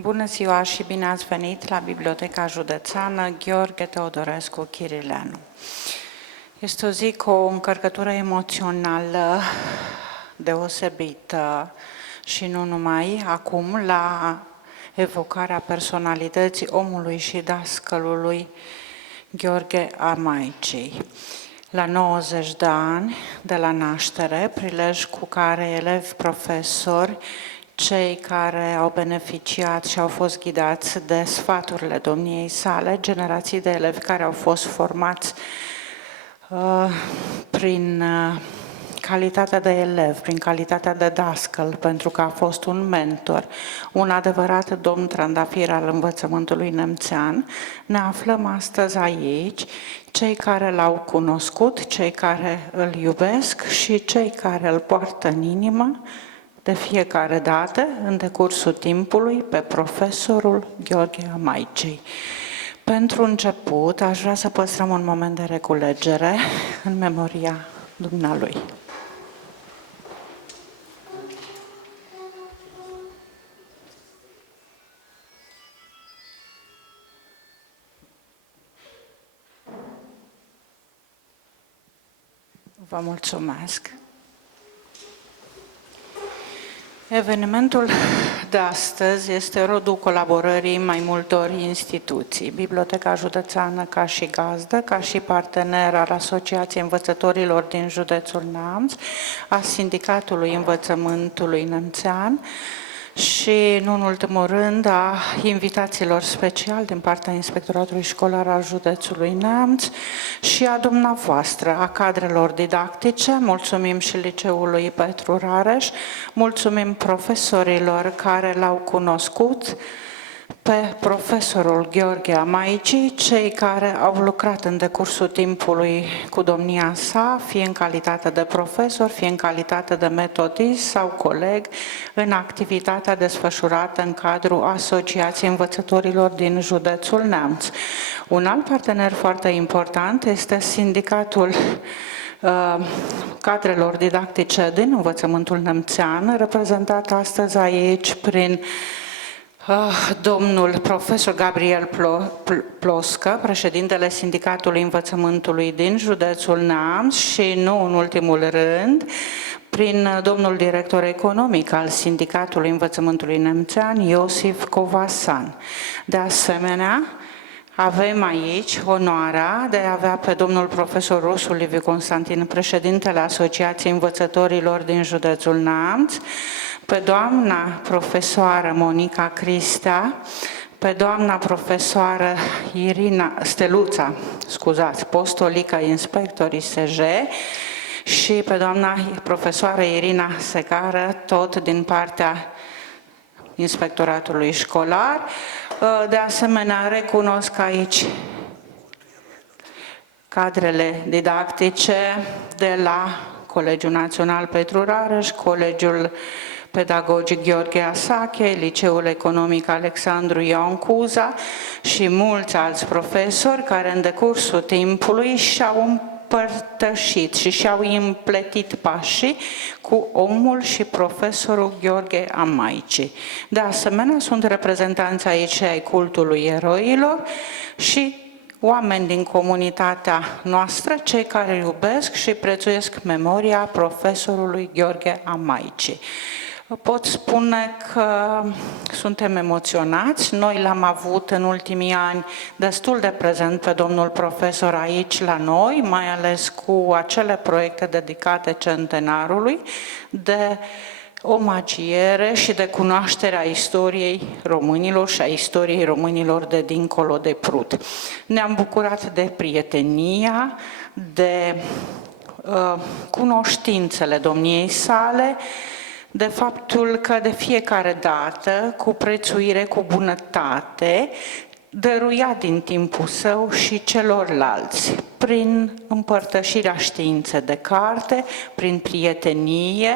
Bună ziua și bine ați venit la Biblioteca Județeană Gheorghe Teodorescu Chirileanu. Este o zi cu o încărcătură emoțională deosebită și nu numai acum la evocarea personalității omului și dascălului Gheorghe Amaicii. La 90 de ani de la naștere, prilej cu care elevi, profesori, cei care au beneficiat și au fost ghidați de sfaturile domniei sale, generații de elevi care au fost formați prin calitatea de elev, prin calitatea de dascăl, pentru că a fost un mentor, un adevărat domn trandafir al învățământului nemțean, ne aflăm astăzi aici, cei care l-au cunoscut, cei care îl iubesc și cei care îl poartă în inimă, de fiecare dată, în decursul timpului, pe profesorul Gheorghe Amaicii. Pentru început, aș vrea să păstrăm un moment de reculegere în memoria dumnealui. Vă mulțumesc! Evenimentul de astăzi este rodul colaborării mai multor instituții. Biblioteca Județeană ca și gazdă, ca și partener al Asociației Învățătorilor din județul Neamț, a Sindicatului Învățământului Nemțean și, nu în ultimul rând, a invitațiilor speciali din partea Inspectoratului Școlar al județului Neamț și a dumneavoastră, a cadrelor didactice. Mulțumim și Liceului Petru Rareș, mulțumim profesorilor care l-au cunoscut pe profesorul Gheorghe Amaicii, cei care au lucrat în decursul timpului cu domnia sa, fie în calitate de profesor, fie în calitate de metodist sau coleg, în activitatea desfășurată în cadrul Asociației Învățătorilor din județul Neamț. Un alt partener foarte important este Sindicatul Cadrelor Didactice din Învățământul Nemțean, reprezentat astăzi aici prin domnul profesor Gabriel Ploscă, președintele Sindicatului Învățământului din județul Neamț și, nu în ultimul rând, prin domnul director economic al Sindicatului Învățământului Nemțean, Iosif Covasan. De asemenea, avem aici onoarea de a avea pe domnul profesor Rusu Liviu Constantin, președintele Asociației Învățătorilor din județul Neamț, pe doamna profesoară Monica Cristea, pe doamna profesoară Steluța, Postolică, inspector ISJ, și pe doamna profesoară Irina Secară, tot din partea Inspectoratului Școlar. De asemenea, recunosc aici cadrele didactice de la Colegiul Național Petru Rareș, Colegiul Pedagogic Gheorghe Asache, Liceul Economic Alexandru Ioan Cuza și mulți alți profesori care în decursul timpului și-au împărtășit și și-au împletit pașii cu omul și profesorul Gheorghe Amaicii. De asemenea, sunt reprezentanți aici ai cultului eroilor și oameni din comunitatea noastră, cei care iubesc și prețuiesc memoria profesorului Gheorghe Amaicii. Pot spune că suntem emoționați. Noi l-am avut în ultimii ani destul de prezent pe domnul profesor aici la noi, mai ales cu acele proiecte dedicate centenarului de omagiere și de cunoașterea istoriei românilor și a istoriei românilor de dincolo de Prut. Ne-am bucurat de prietenia, de cunoștințele domniei sale, de faptul că de fiecare dată, cu prețuire, cu bunătate, dăruia din timpul său și celorlalți, prin împărtășirea științei de carte, prin prietenie,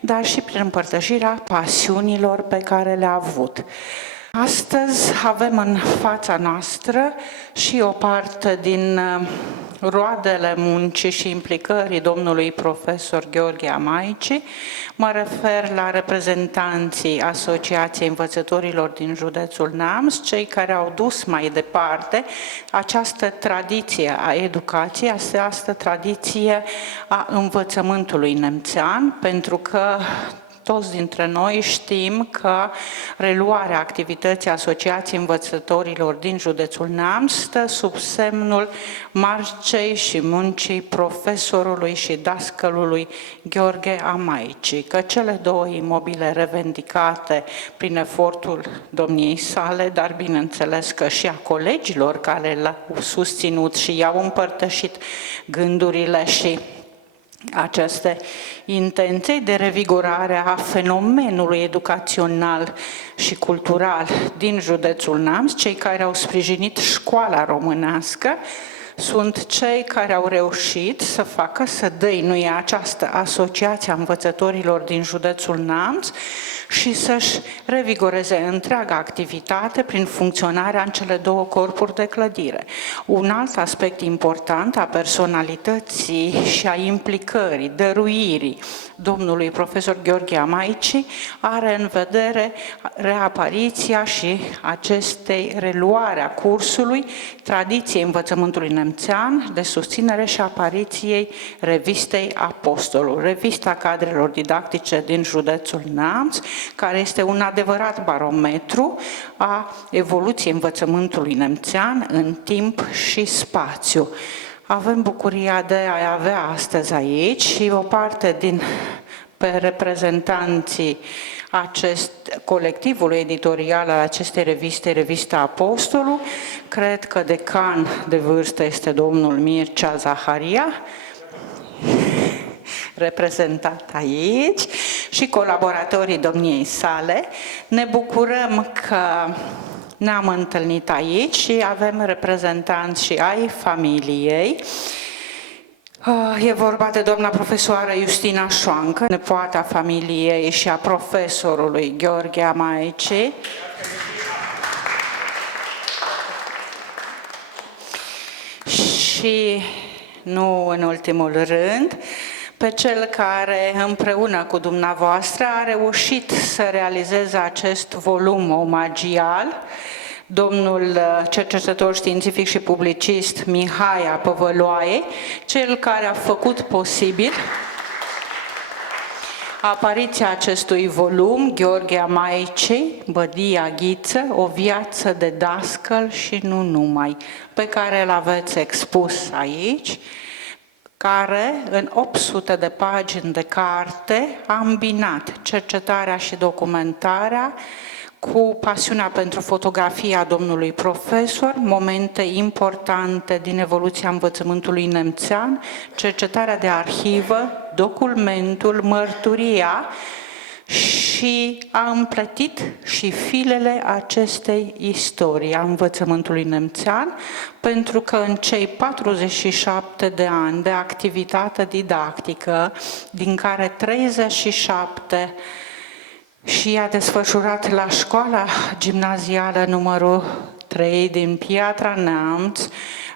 dar și prin împărtășirea pasiunilor pe care le-a avut. Astăzi avem în fața noastră și o parte din roadele muncii și implicării domnului profesor Gheorghe Amaici. Mă refer la reprezentanții Asociației Învățătorilor din județul Neamț, cei care au dus mai departe această tradiție a educației, această tradiție a învățământului nemțean, pentru că toți dintre noi știm că reluarea activității Asociației Învățătorilor din județul Neamț stă sub semnul marcei și muncii profesorului și dascălului Gheorghe Amaici, că cele două imobile revendicate prin efortul domniei sale, dar bineînțeles că și a colegilor care l-au susținut și i-au împărtășit gândurile și aceste intenții de revigorare a fenomenului educațional și cultural din județul Neamț, cei care au sprijinit școala românească, sunt cei care au reușit să facă, să dăinuie această asociație a învățătorilor din județul Neamț și să-și revigoreze întreaga activitate prin funcționarea în cele două corpuri de clădire. Un alt aspect important a personalității și a implicării, dăruirii domnului profesor Gheorghe Amaici are în vedere reapariția și acestei reluare a cursului tradiției învățământului nemțean de susținere și apariției revistei Apostolul, revista cadrelor didactice din județul Neamț, care este un adevărat barometru a evoluției învățământului nemțean în timp și spațiu. Avem bucuria de a avea astăzi aici și o parte din reprezentanții colectivului editorial al acestei reviste, revista Apostolul. Cred că decan de vârstă este domnul Mircea Zaharia, reprezentat aici, și colaboratorii domniei sale. Ne bucurăm că ne-am întâlnit aici și avem reprezentanți și ai familiei. E vorba de doamna profesoară Justina Șoancă, nepoata familiei și a profesorului Gheorghe Amaici. Și, nu în ultimul rând, pe cel care împreună cu dumneavoastră a reușit să realizeze acest volum omagial, domnul cercetător științific și publicist Mihai Păvăloae, cel care a făcut posibil apariția acestui volum, Gheorghe Amaici, Bădia Ghiță, o viață de dascăl și nu numai, pe care îl aveți expus aici, care în 800 de pagini de carte a îmbinat cercetarea și documentarea cu pasiunea pentru fotografia domnului profesor, momente importante din evoluția învățământului nemțean, cercetarea de arhivă, documentul, mărturia și a împletit și filele acestei istorii a învățământului nemțean, pentru că în cei 47 de ani de activitate didactică, din care 37 și a desfășurat la școala gimnazială numărul 3 din Piatra Neamț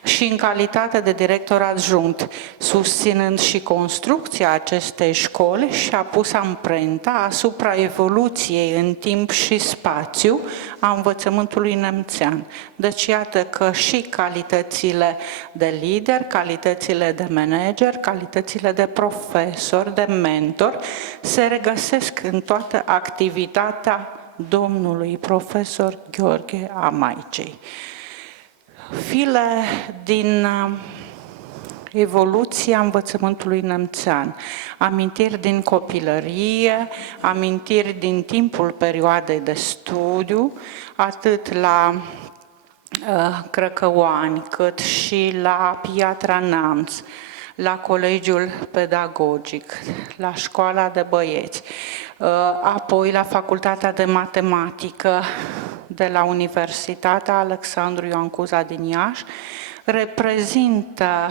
și în calitate de director adjunct, susținând și construcția acestei școli, și-a pus amprenta asupra evoluției în timp și spațiu a învățământului nemțean. Deci iată că și calitățile de lider, calitățile de manager, calitățile de profesor, de mentor, se regăsesc în toată activitatea domnului profesor Gheorghe Amaici. File din evoluția învățământului nemțean, amintiri din copilărie, amintiri din timpul perioadei de studiu, atât la Crăcăoani, cât și la Piatra Neamț, la Colegiul Pedagogic, la Școala de Băieți, apoi la Facultatea de Matematică de la Universitatea Alexandru Ioan Cuza din Iași, reprezintă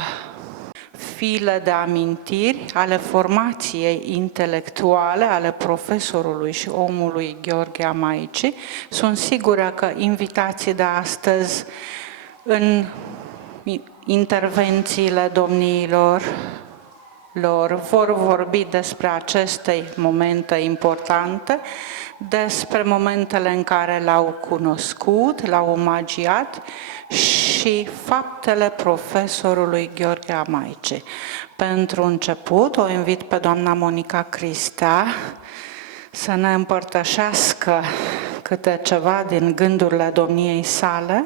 file de amintiri ale formației intelectuale ale profesorului și omului Gheorghe Amaici. Sunt sigură că invitații de astăzi în intervențiile domniilor lor vor vorbi despre aceste momente importante, despre momentele în care l-au cunoscut, l-au omagiat și faptele profesorului Gheorghe Amaici. Pentru început, o invit pe doamna Monica Cristea să ne împărtășească câte ceva din gândurile domniei sale,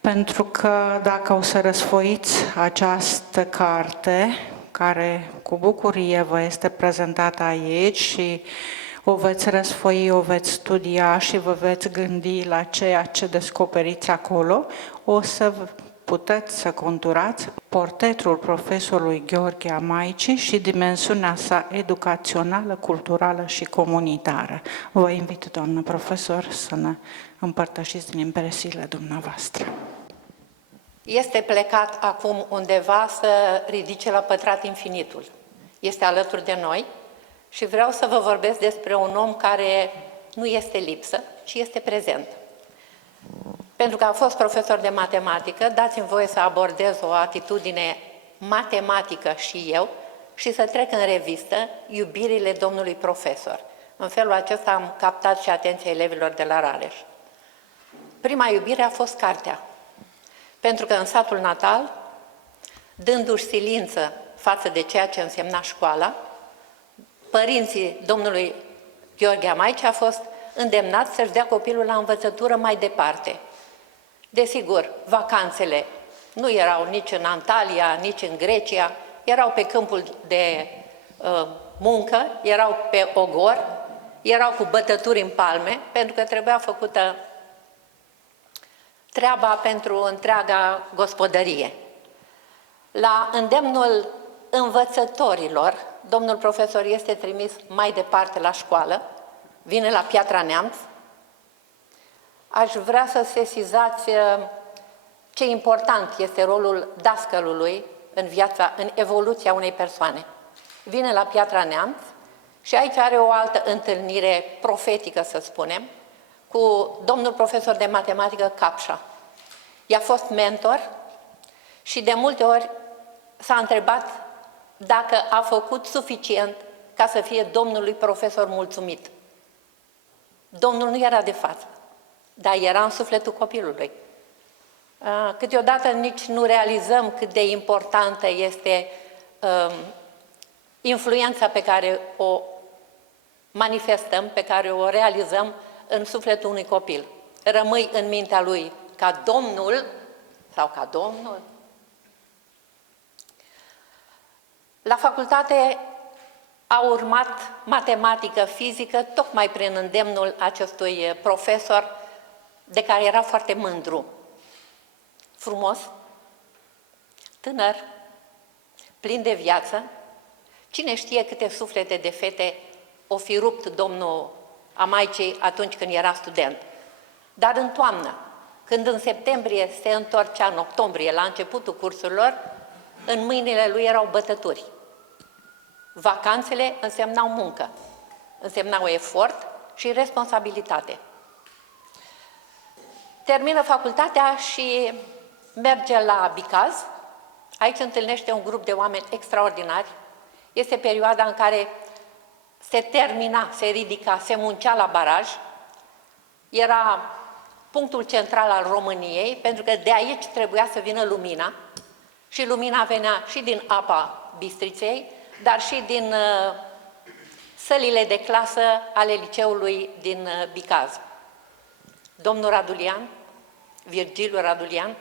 pentru că dacă o să răsfoiți această carte, care cu bucurie vă este prezentată aici și o veți răsfoi, o veți studia și vă veți gândi la ceea ce descoperiți acolo, o să puteți să conturați portretul profesorului Gheorghe Amaici și dimensiunea sa educațională, culturală și comunitară. Vă invit, doamnă profesor, să ne împărtășiți din impresiile dumneavoastră. Este plecat acum undeva să ridice la pătrat infinitul. Este alături de noi și vreau să vă vorbesc despre un om care nu este lipsă, ci este prezent. Pentru că a fost profesor de matematică, dați-mi voie să abordez o atitudine matematică și eu și să trec în revistă iubirile domnului profesor. În felul acesta am captat și atenția elevilor de la Rareș. Prima iubire a fost cartea. Pentru că în satul natal, dându-și silință față de ceea ce însemna școala, părinții domnului Gheorghe Amaici a fost îndemnați să-și dea copilul la învățătură mai departe. Desigur, vacanțele nu erau nici în Antalya, nici în Grecia, erau pe câmpul de muncă, erau pe ogor, erau cu bătături în palme, pentru că trebuia făcută treaba pentru întreaga gospodărie. La îndemnul învățătorilor, domnul profesor este trimis mai departe la școală, vine la Piatra Neamț. Aș vrea să sesizați ce important este rolul dascălului în viața, în evoluția unei persoane. Vine la Piatra Neamț și aici are o altă întâlnire profetică, să spunem, cu domnul profesor de matematică Capșa. I-a fost mentor și de multe ori s-a întrebat dacă a făcut suficient ca să fie domnului profesor mulțumit. Domnul nu era de față, dar era în sufletul copilului. Câteodată nici nu realizăm cât de importantă este influența pe care o manifestăm, pe care o realizăm în sufletul unui copil. Rămâi în mintea lui ca domnul sau ca domnul. La facultate a urmat matematică, fizică, tocmai prin îndemnul acestui profesor, de care era foarte mândru. Frumos, tânăr, plin de viață. Cine știe câte suflete de fete o fi rupt domnul Amaici atunci când era student. Dar în toamnă, când în septembrie se întorcea, în octombrie, la începutul cursurilor, în mâinile lui erau bătături. Vacanțele însemnau muncă, însemnau efort și responsabilitate. Termină facultatea și merge la Bicaz. Aici întâlnește un grup de oameni extraordinari. Este perioada în care se termina, se ridica, se muncea la baraj. Era punctul central al României, pentru că de aici trebuia să vină lumina. Și lumina venea și din apa Bistriței, dar și din sălile de clasă ale liceului din Bicaz. Domnul Radulian, Virgiliu Radulian,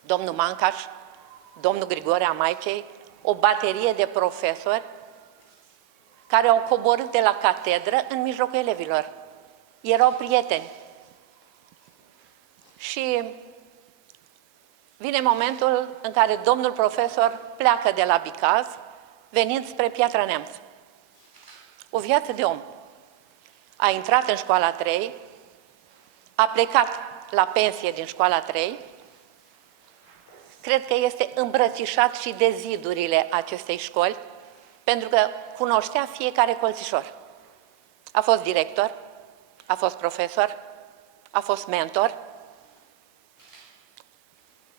domnul Mancaș, domnul Grigore Amaicei, o baterie de profesori care au coborât de la catedră în mijlocul elevilor. Erau prieteni. Și vine momentul în care domnul profesor pleacă de la Bicaz, venind spre Piatra Neamț. O viață de om. A intrat în școala 3, a plecat la pensie din școala 3. cred că este îmbrățișat și de zidurile acestei școli, pentru că cunoștea fiecare colțișor. A fost director, a fost profesor, a fost mentor,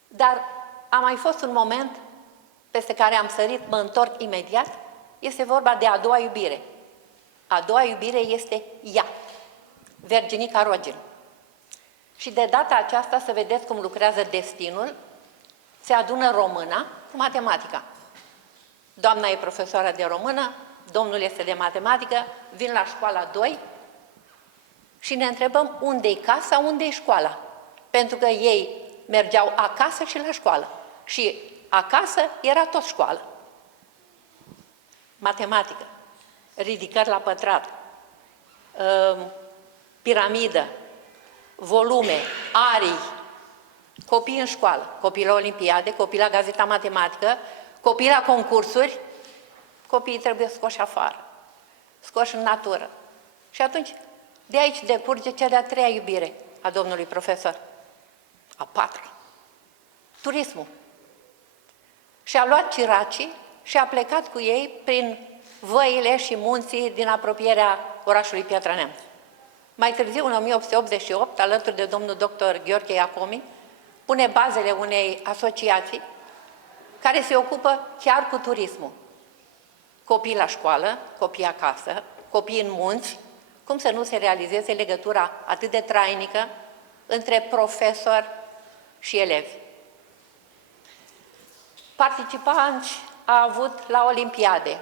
dar a mai fost un moment peste care am sărit, mă întorc imediat, este vorba de a doua iubire. A doua iubire este ea, Verginica Rogin. Și de data aceasta, să vedeți cum lucrează destinul, se adună româna cu matematica. Doamna e profesoară de română, domnul este de matematică, vin la școala 2 și ne întrebăm unde-i casa, unde-i școala. Pentru că ei mergeau acasă și la școală. Și acasă era tot școală. Matematică, ridicări la pătrat, piramidă, volume, arii, copii în școală, copii la olimpiade, copii la gazeta matematică, copii la concursuri, copiii trebuie scoși afară, scoși în natură. Și atunci, de aici decurge cea de-a treia iubire a domnului profesor. A patra. Turismul. Și a luat ciracii și a plecat cu ei prin văile și munții din apropierea orașului Piatra Neamț. Mai târziu, în 1888, alături de domnul doctor Gheorghe Iacomi, pune bazele unei asociații care se ocupă chiar cu turismul. Copii la școală, copii acasă, copii în munți, cum să nu se realizeze legătura atât de trainică între profesor și elevi. Participanți a avut la olimpiade,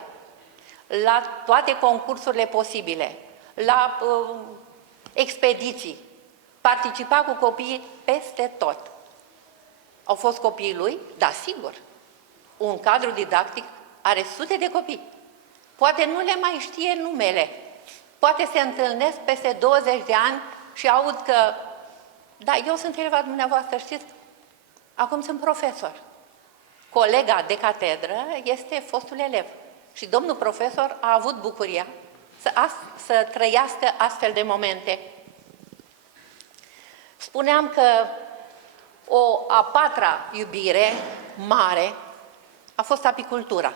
la toate concursurile posibile, la expediții, participa cu copiii peste tot. Au fost copiii lui? Da, sigur. Un cadru didactic are sute de copii. Poate nu le mai știe numele. Poate se întâlnesc peste 20 de ani și aud că, da, eu sunt eleva dumneavoastră, știți? Acum sunt profesor. Colega de catedră este fostul elev. Și domnul profesor a avut bucuria să trăiască astfel de momente. Spuneam că o a patra iubire mare a fost apicultura.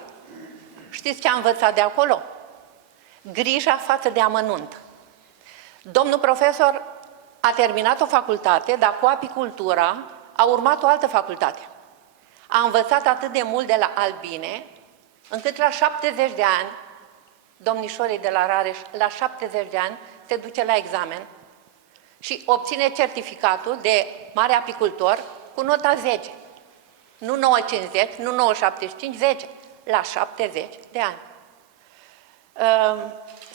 Știți ce a învățat de acolo? Grija față de amănunt. Domnul profesor a terminat o facultate, dar cu apicultura a urmat o altă facultate. A învățat atât de mult de la albine, încât la 70 de ani, domnișorii de la Rareș, la 70 de ani, se duce la examen și obține certificatul de mare apicultor cu nota 10. Nu 9,50, nu 9,75, 10. La 70 de ani.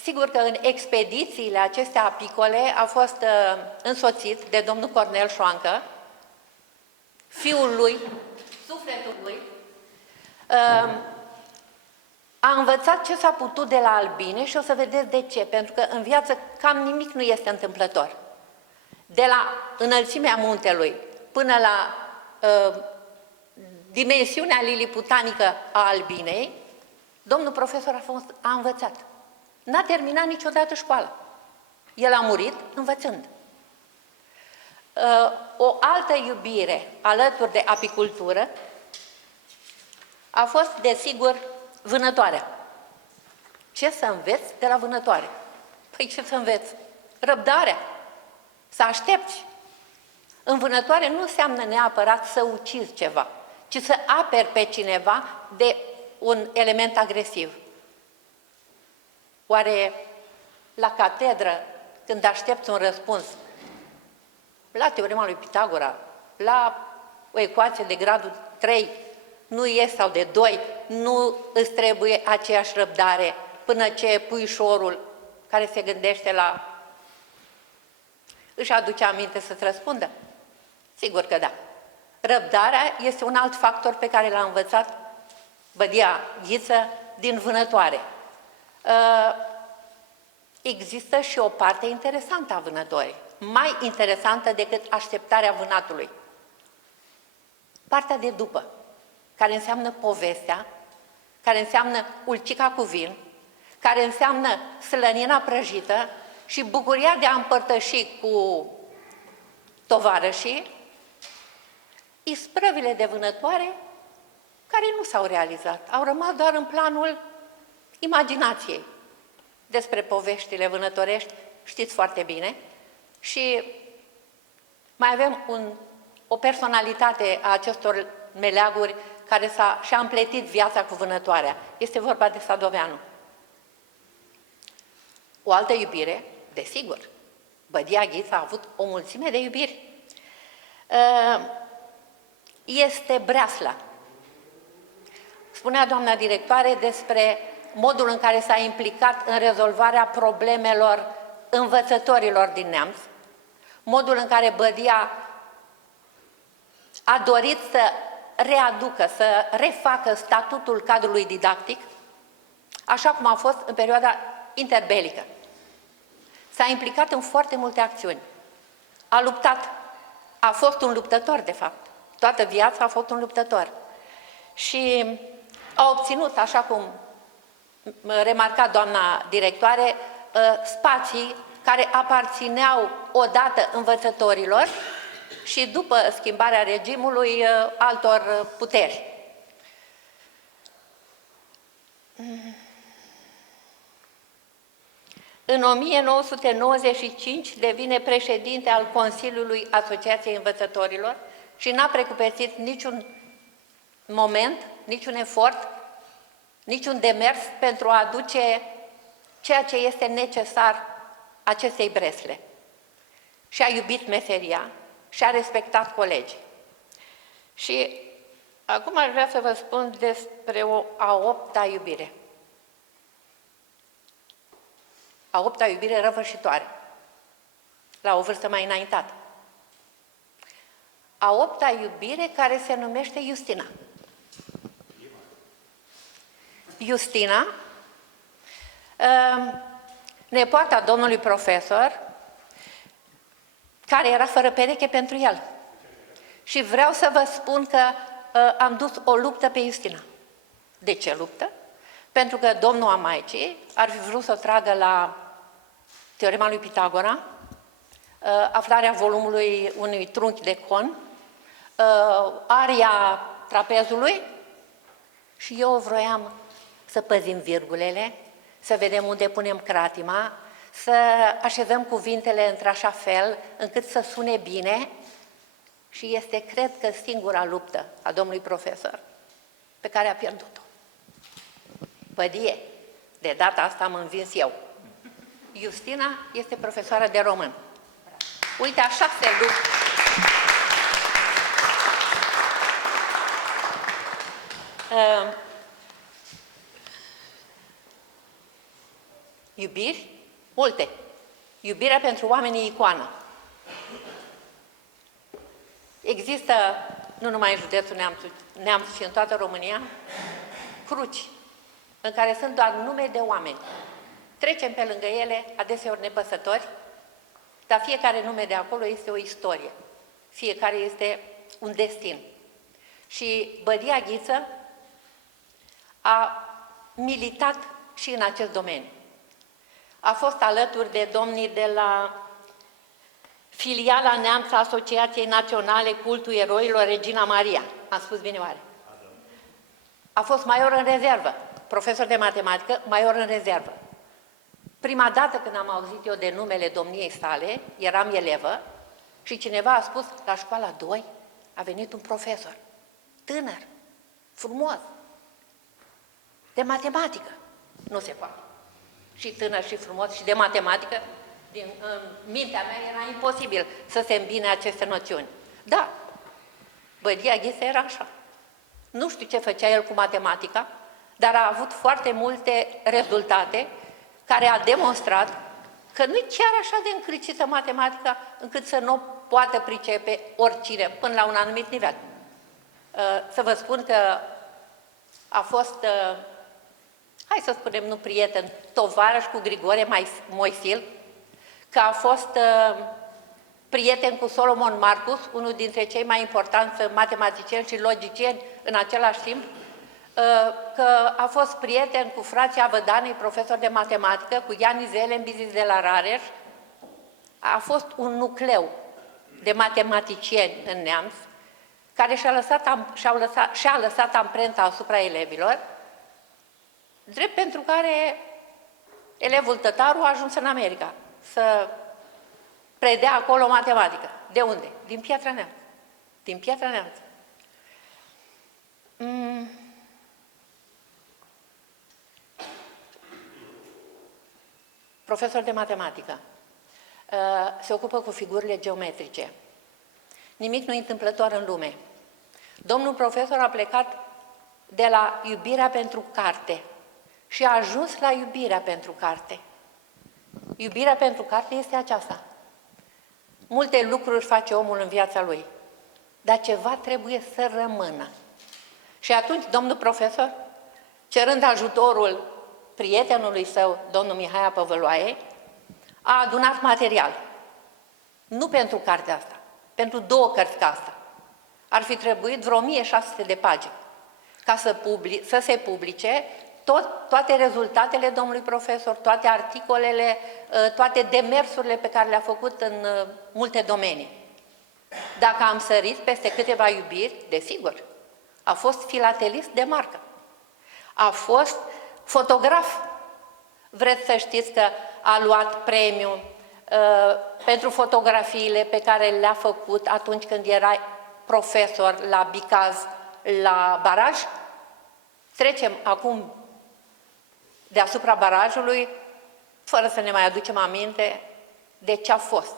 Sigur că în expedițiile acestea apicole a fost însoțit de domnul Cornel Șoancă, fiul lui, sufletul lui, a învățat ce s-a putut de la albine și o să vedeți de ce, pentru că în viață cam nimic nu este întâmplător. De la înălțimea muntelui până la dimensiunea liliputanică a albinei, domnul profesor a învățat. N-a terminat niciodată școala. El a murit învățând. O altă iubire alături de apicultură a fost, desigur, vânătoarea. Ce să înveți de la vânătoare? Păi ce să înveți? Răbdarea. Să aștepți. În vânătoare nu înseamnă neapărat să ucizi ceva, ci să aperi pe cineva de un element agresiv. Oare la catedră, când aștepți un răspuns la teorema lui Pitagora, la o ecuație de gradul 3, nu e sau de 2, nu îți trebuie aceeași răbdare până ce puișorul care se gândește la își aduce aminte să-ți răspundă? Sigur că da. Răbdarea este un alt factor pe care l-a învățat Bădia Ghiță din vânătoare. Există și o parte interesantă a vânătorii, mai interesantă decât așteptarea vânatului. Partea de după, care înseamnă povestea, care înseamnă ulcica cu vin, care înseamnă slănina prăjită și bucuria de a împărtăși cu tovarășii isprăvile de vânătoare care nu s-au realizat. Au rămas doar în planul imaginației. Despre poveștile vânătorești știți foarte bine. Și mai avem o personalitate a acestor meleaguri care și-a împletit viața cu vânătoarea. Este vorba de Sadoveanu. O altă iubire, desigur. Bădia Ghiță a avut o mulțime de iubiri. Este breasla. Spunea doamna directoare despre modul în care s-a implicat în rezolvarea problemelor învățătorilor din Neamț, modul în care Bădia a dorit să readucă, să refacă statutul cadrului didactic, așa cum a fost în perioada interbelică. S-a implicat în foarte multe acțiuni. A luptat. A fost un luptător, de fapt. Toată viața a fost un luptător. Și a obținut, așa cum remarca doamna directoare, spații care aparțineau odată învățătorilor și după schimbarea regimului altor puteri. În 1995 devine președinte al Consiliului Asociației Învățătorilor și n-a precupețit niciun moment, niciun efort, niciun demers pentru a aduce ceea ce este necesar acestei bresle. Și a iubit meseria și a respectat colegii. Și acum aș vrea să vă spun despre a 8-a iubire. A 8-a iubire răvășitoare, la o vârstă mai înaintată. A 8-a iubire care se numește Justina. Justina, nepoata domnului profesor, care era fără pereche pentru el. Și vreau să vă spun că am dus o luptă pe Justina. De ce luptă? Pentru că domnul Amaicii ar fi vrut să tragă la teorema lui Pitagora, aflarea volumului unui trunchi de con, aria trapezului și eu vroiam să păzim virgulele, să vedem unde punem cratima, să așezăm cuvintele într-așa fel încât să sune bine și este, cred că, singura luptă a domnului profesor pe care a pierdut-o. Bădie, de data asta am învins eu. Justina este profesoară de român. Uite, așa se luptă. Iubiri? Multe. Iubirea pentru oamenii icoană. Există, nu numai în județul Neamț, ci în toată România, cruci în care sunt doar nume de oameni. Trecem pe lângă ele, adeseori nepăsători, dar fiecare nume de acolo este o istorie. Fiecare este un destin. Și Bădia Ghiță a militat și în acest domeniu. A fost alături de domnii de la filiala Neamț a Asociației Naționale Cultul Eroilor Regina Maria. Am spus bine oare? A fost major în rezervă, profesor de matematică, major în rezervă. Prima dată când am auzit eu de numele domniei sale, eram elevă și cineva a spus, la școala 2 a venit un profesor, tânăr, frumos, de matematică. Nu se poate. Și tânăr și frumos și de matematică, în mintea mea era imposibil să se îmbine aceste noțiuni. Da, Bădia Ghiță era așa. Nu știu ce făcea el cu matematica, dar a avut foarte multe rezultate care a demonstrat că nu e chiar așa de încricită matematica încât să nu poată pricepe oricine până la un anumit nivel. Să vă spun că a fost, hai să spunem, nu prieten, tovarăș cu Grigore Moisil, că a fost prieten cu Solomon Marcus, unul dintre cei mai importanți matematicieni și logicieni în același timp, că a fost prieten cu frații Avădanei, profesor de matematică, cu Iani Zelenbizis de la Rareș. A fost un nucleu de matematicieni în Neamț care și-a lăsat amprenta asupra elevilor, drept pentru care elevul Tătaru a ajuns în America să predea acolo matematică. De unde? Din Piatra Neamț. Din Piatra Neamț. Profesor de matematică. Se ocupă cu figurile geometrice. Nimic nu e întâmplător în lume. Domnul profesor a plecat de la iubirea pentru carte și a ajuns la iubirea pentru carte. Iubirea pentru carte este aceasta. Multe lucruri face omul în viața lui, dar ceva trebuie să rămână. Și atunci, domnul profesor, cerând ajutorul prietenului său, domnul Mihai Păvăloae, a adunat material. Nu pentru cartea asta, pentru 2 cărți ca asta. Ar fi trebuit vreo 1600 de pagini ca să se publice toate rezultatele domnului profesor, toate articolele, toate demersurile pe care le-a făcut în multe domenii. Dacă am sărit peste câteva iubiri, desigur, a fost filatelist de marcă, a fost fotograf. Vreți să știți că a luat premiu pentru fotografiile pe care le-a făcut atunci când era profesor la Bicaz, la baraj? Trecem acum deasupra barajului, fără să ne mai aducem aminte de ce a fost,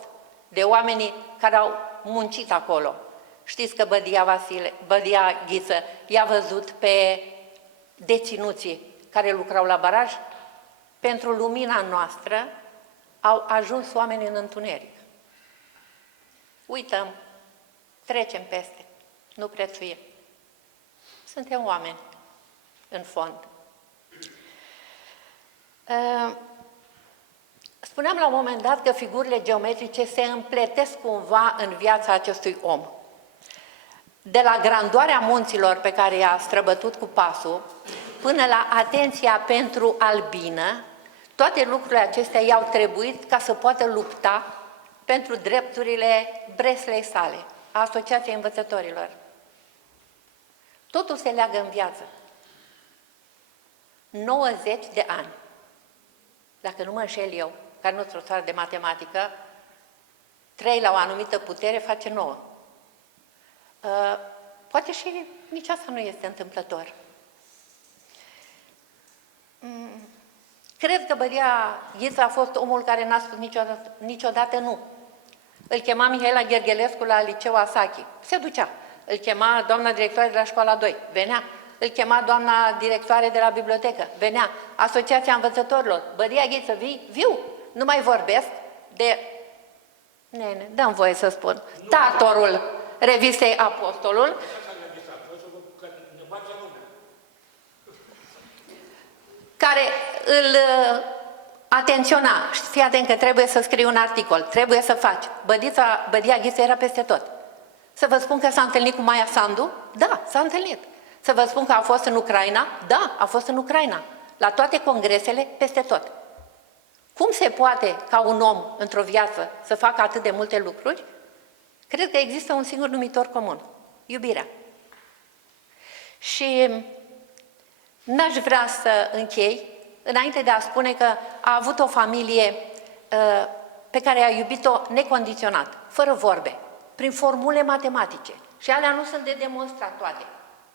de oamenii care au muncit acolo. Știți că Bădia Ghiță i-a văzut pe deținuții care lucrau la baraj? Pentru lumina noastră au ajuns oamenii în întuneric. Uităm, trecem peste, nu prețuim. Suntem oameni, în fond. Spuneam la un moment dat că figurile geometrice se împletesc cumva în viața acestui om. De la grandoarea munților pe care i-a străbătut cu pasul, până la atenția pentru albină, toate lucrurile acestea i-au trebuit ca să poată lupta pentru drepturile Breslei sale, a Asociației Învățătorilor. Totul se leagă în viață. 90 de ani. Dacă nu mă înșel eu, care nu sunt o țară de matematică, 3 la o anumită putere face 9. Poate și nici asta nu este întâmplător. Cred că Bădia Ghiță a fost omul care n-a spus niciodată nu. Îl chema Mihaela Gherghelescu la liceu Asachi, se ducea. Îl chema doamna directoare de la școala 2, venea. Îl chema doamna directoare de la bibliotecă, venea. Asociația Învățătorilor, Bădia Ghiță, viu, nu mai vorbesc de... Nene, dă-mi voie să spun. Tatorul revistei Apostolul, care îl atenționa. Fii atent că trebuie să scrii un articol, trebuie să faci. Bădia Ghiță era peste tot. Să vă spun că s-a întâlnit cu Maia Sandu? Da, s-a întâlnit. Să vă spun că a fost în Ucraina? Da, a fost în Ucraina. La toate congresele, peste tot. Cum se poate ca un om într-o viață să facă atât de multe lucruri? Cred că există un singur numitor comun. Iubirea. Și n-aș vrea să închei înainte de a spune că a avut o familie pe care a iubit-o necondiționat, fără vorbe, prin formule matematice. Și alea nu sunt de demonstrat toate.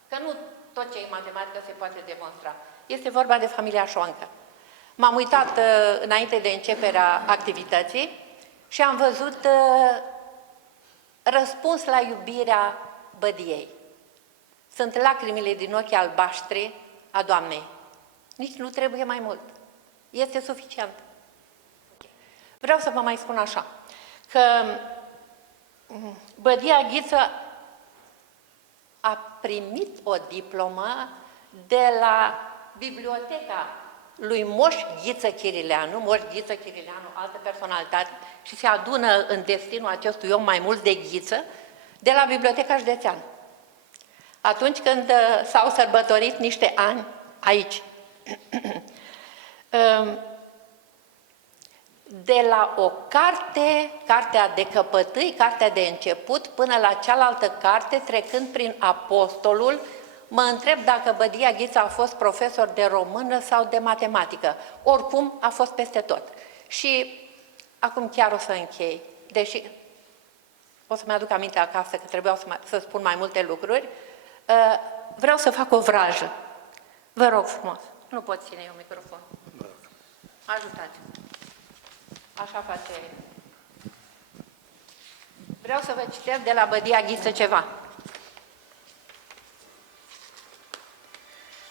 Că nu tot ce e matematică se poate demonstra. Este vorba de familia Șoancă. M-am uitat înainte de începerea activității și am văzut răspuns la iubirea Bădiei. Sunt lacrimile din ochii albaștri a Doamnei. Nici nu trebuie mai mult. Este suficient. Vreau să vă mai spun așa, că Bădia Ghiță a primit o diplomă de la biblioteca lui Moș Ghiță Chirileanu, Moș Ghiță Chirileanu, altă personalitate, și se adună în destinul acestui om mai mult de Ghiță, de la Biblioteca Județeană. Atunci când s-au sărbătorit niște ani aici, de la o carte, cartea de căpătâi, cartea de început, până la cealaltă carte, trecând prin Apostolul, mă întreb dacă Bădia Ghiță a fost profesor de română sau de matematică. Oricum, a fost peste tot. Și acum chiar o să închei, deși o să-mi aduc aminte acasă că trebuiau să spun mai multe lucruri, vreau să fac o vrajă. Vă rog frumos, nu pot ține eu microfon. Ajutați. Așa face. Vreau să vă citesc de la Bădia Ghiță ceva.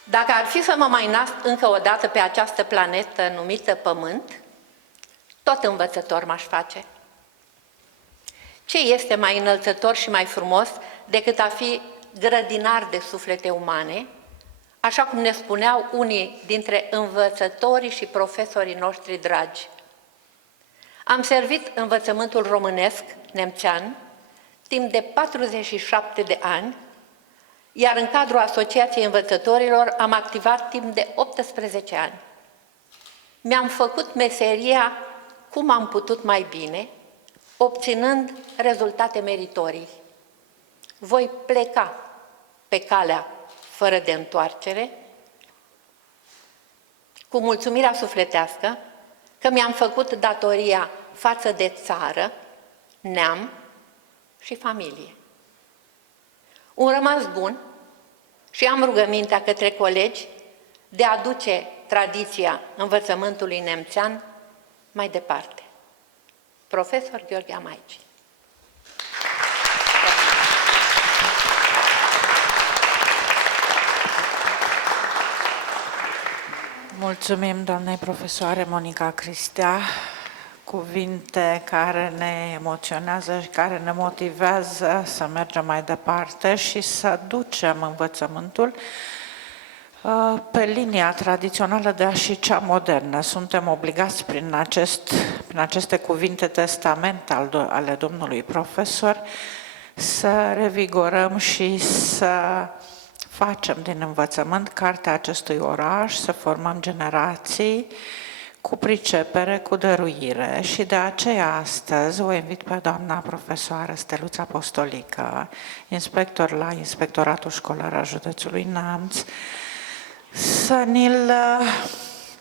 Dacă ar fi să mă mai nasc încă o dată pe această planetă numită Pământ, tot învățător m-aș face. Ce este mai înălțător și mai frumos decât a fi grădinar de suflete umane, așa cum ne spuneau unii dintre învățătorii și profesorii noștri dragi. Am servit învățământul românesc, nemțean, timp de 47 de ani, iar în cadrul Asociației Învățătorilor am activat timp de 18 ani. Mi-am făcut meseria cum am putut mai bine, obținând rezultate meritorii. Voi pleca pe calea fără de întoarcere, cu mulțumirea sufletească că mi-am făcut datoria față de țară, neam și familie. Un rămas bun și am rugămintea către colegi de a duce tradiția învățământului nemțean mai departe. Profesor Gheorghe Amaici. Mulțumim, doamnei profesoare Monica Cristea, cuvinte care ne emoționează și care ne motivează să mergem mai departe și să ducem învățământul pe linia tradițională, dar și cea modernă. Suntem obligați prin aceste cuvinte testament ale domnului profesor să revigorăm și să facem din învățământ cartea acestui oraș, să formăm generații cu pricepere, cu dăruire și de aceea astăzi o invit pe doamna profesoară Steluța Apostolică, inspector la Inspectoratul Școlar al Județului Neamț, să ni-l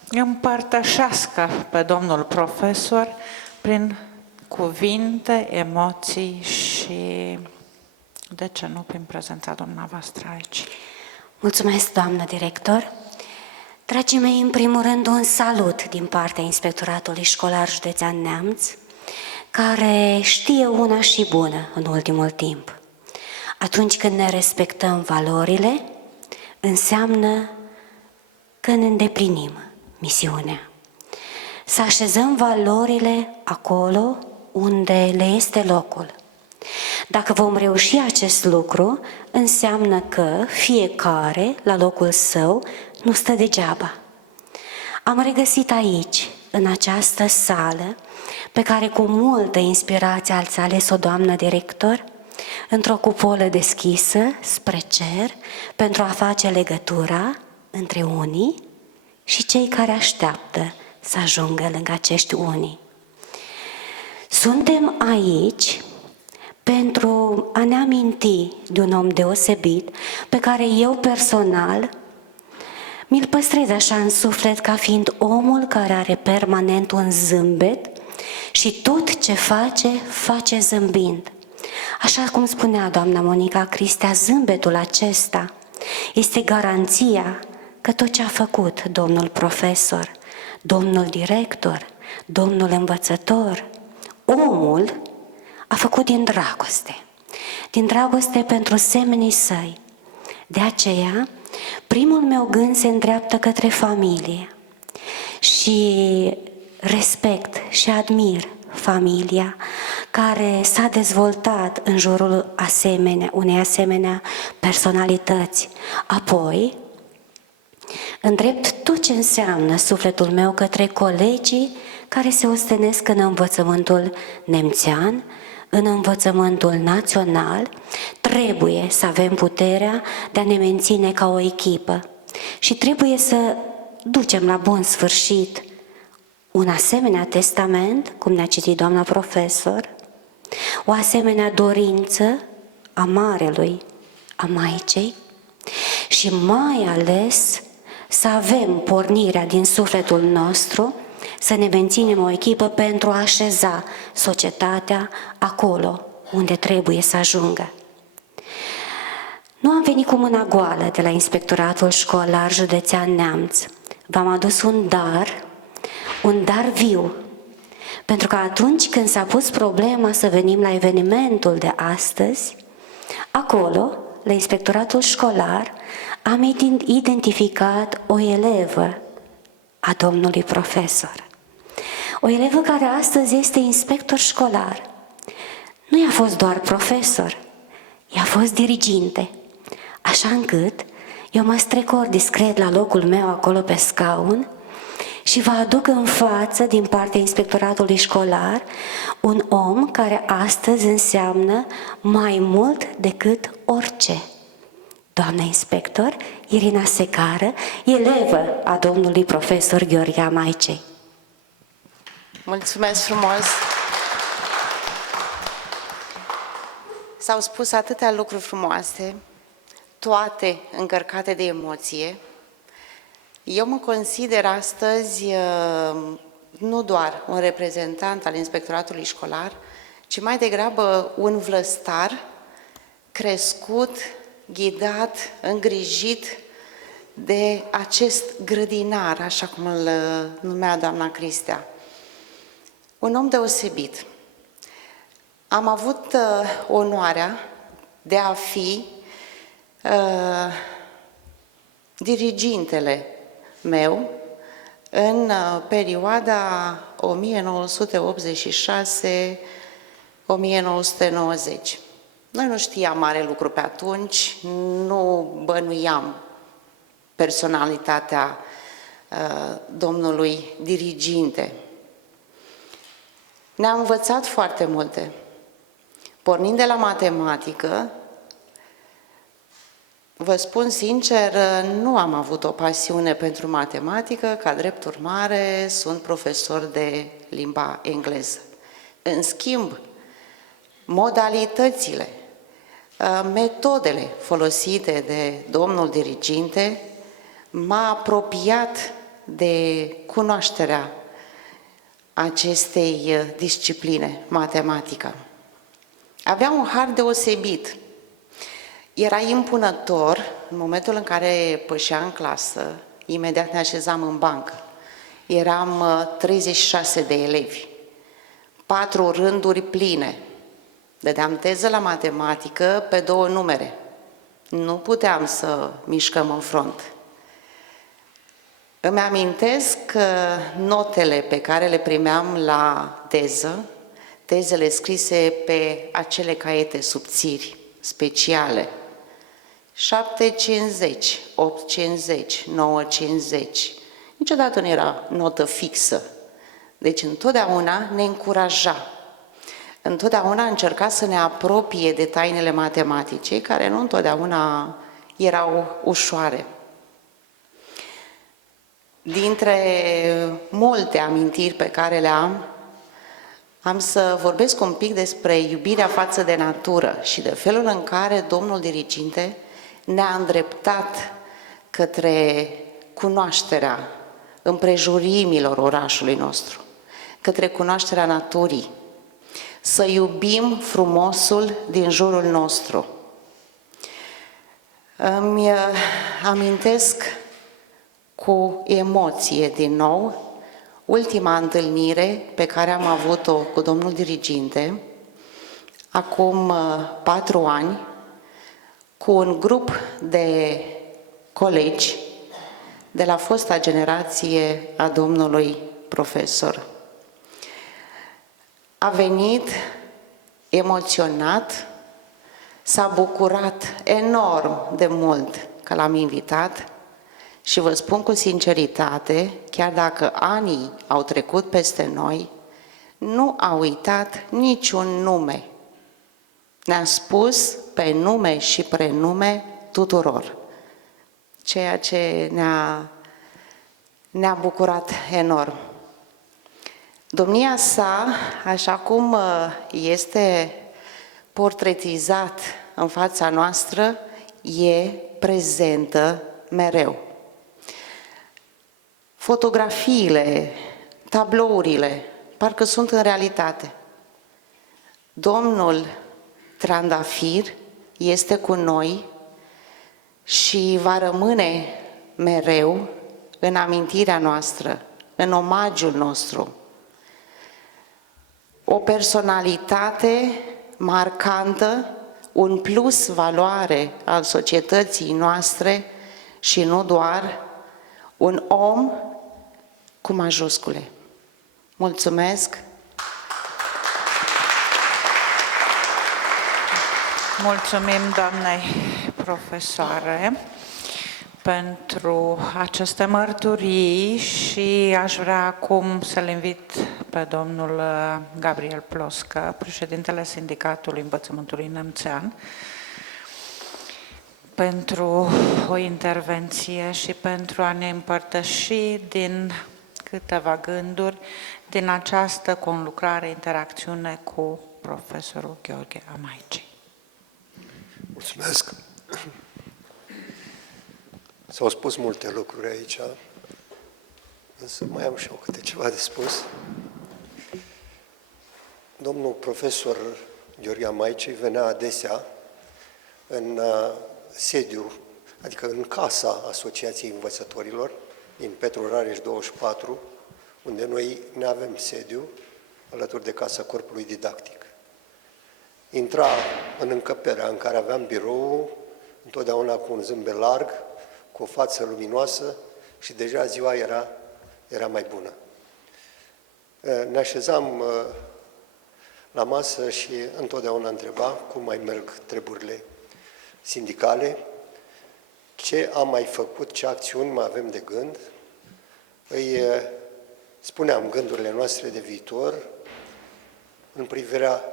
împărtășească pe domnul profesor prin cuvinte, emoții și, de ce nu, prin prezența dumneavoastră aici. Mulțumesc, doamnă director. Dragii mei, în primul rând, un salut din partea Inspectoratului Școlar Județean Neamț, care știe una și bună în ultimul timp. Atunci când ne respectăm valorile, înseamnă că ne îndeplinim misiunea. Să așezăm valorile acolo unde le este locul. Dacă vom reuși acest lucru, înseamnă că fiecare, la locul său, nu stă degeaba. Am regăsit aici, în această sală, pe care cu multă inspirație ați ales-o, doamnă director, într-o cupolă deschisă spre cer, pentru a face legătura între unii și cei care așteaptă să ajungă lângă acești unii. Suntem aici pentru a ne aminti de un om deosebit, pe care eu personal mi-l păstrez așa în suflet ca fiind omul care are permanent un zâmbet și tot ce face, face zâmbind. Așa cum spunea doamna Monica Cristea, zâmbetul acesta este garanția că tot ce a făcut domnul profesor, domnul director, domnul învățător, omul a făcut din dragoste pentru semenii săi. De aceea, primul meu gând se îndreaptă către familie și respect și admir familia care s-a dezvoltat în jurul unei asemenea personalități. Apoi, îndrept tot ce înseamnă sufletul meu către colegii care se ostenesc în învățământul nemțean, în învățământul național. Trebuie să avem puterea de a ne menține ca o echipă și trebuie să ducem la bun sfârșit un asemenea testament, cum ne-a citit doamna profesor, o asemenea dorință a Marelui, a Maicei și mai ales să avem pornirea din sufletul nostru să ne menținem o echipă pentru a așeza societatea acolo unde trebuie să ajungă. Nu am venit cu mâna goală de la Inspectoratul Școlar Județean Neamț. V-am adus un dar viu, pentru că atunci când s-a pus problema să venim la evenimentul de astăzi, acolo, la Inspectoratul Școlar, am identificat o elevă a domnului profesor. O elevă care astăzi este inspector școlar. Nu i-a fost doar profesor, i-a fost diriginte, așa încât eu mă strecor discret la locul meu acolo pe scaun și vă aduc în față, din partea inspectoratului școlar, un om care astăzi înseamnă mai mult decât orice. Doamna inspector Irina Secară, elevă a domnului profesor Gheorghe Maicei. Mulțumesc frumos! S-au spus atâtea lucruri frumoase, toate încărcate de emoție. Eu mă consider astăzi nu doar un reprezentant al Inspectoratului Școlar, ci mai degrabă un vlăstar crescut, ghidat, îngrijit de acest grădinar, așa cum îl numea doamna Cristea. Un om deosebit. Am avut onoarea de a fi dirigintele meu în perioada 1986-1990. Noi nu știam mare lucru pe atunci, nu bănuiam personalitatea domnului diriginte. Ne-a învățat foarte multe. Pornind de la matematică, vă spun sincer, nu am avut o pasiune pentru matematică, ca drept urmare sunt profesor de limba engleză. În schimb, modalitățile, metodele folosite de domnul diriginte m-a apropiat de cunoașterea acestei discipline, matematica. Avea un har deosebit. Era impunător în momentul în care pășea în clasă, imediat ne așezam în bancă. Eram 36 de elevi, 4 rânduri pline. Dădeam teză la matematică pe 2 numere. Nu puteam să mișcăm în front. Îmi amintesc că notele pe care le primeam la teză, tezele scrise pe acele caiete subțiri, speciale, 7,50, 8,50, 9,50. Niciodată nu era notă fixă. Deci întotdeauna ne încuraja. Întotdeauna încerca să ne apropie de tainele matematicii, care nu întotdeauna erau ușoare. Dintre multe amintiri pe care le am să vorbesc un pic despre iubirea față de natură și de felul în care domnul diriginte ne-a îndreptat către cunoașterea împrejurimilor orașului nostru, către cunoașterea naturii, să iubim frumosul din jurul nostru. Îmi amintesc cu emoție din nou ultima întâlnire pe care am avut-o cu domnul diriginte acum 4 ani cu un grup de colegi de la fosta generație a domnului profesor. A venit emoționat, s-a bucurat enorm de mult că l-am invitat și vă spun cu sinceritate, chiar dacă anii au trecut peste noi, nu a uitat niciun nume. Ne-a spus pe nume și prenume tuturor, ceea ce ne-a bucurat enorm. Domnia sa, așa cum este portretizat în fața noastră, e prezentă mereu. Fotografiile, tablourile, parcă sunt în realitate. Domnul Trandafir este cu noi și va rămâne mereu în amintirea noastră, în omagiul nostru. O personalitate marcantă, un plus valoare al societății noastre și nu doar, un om cu majuscule. Mulțumesc! Mulțumim doamnei profesoare pentru aceste mărturii și aș vrea acum să-l invit pe domnul Gabriel Ploscă, președintele Sindicatului Învățământului Nemțean, pentru o intervenție și pentru a ne împărtăși din câteva gânduri din această conlucrare, interacțiune cu profesorul Gheorghe Amaici. Mulțumesc! S-au spus multe lucruri aici, însă mai am și eu câte ceva de spus. Domnul profesor Gheorghe Amaici venea adesea în sediu, adică în casa Asociației Învățătorilor, din Petru Rareș 24, unde noi ne avem sediu, alături de Casa Corpului Didactic. Intra în încăperea în care aveam birou, întotdeauna cu un zâmbet larg, cu o față luminoasă și deja ziua era mai bună. Ne așezam la masă și întotdeauna întreba cum mai merg treburile sindicale, ce am mai făcut, ce acțiuni mai avem de gând. Îi spuneam gândurile noastre de viitor, în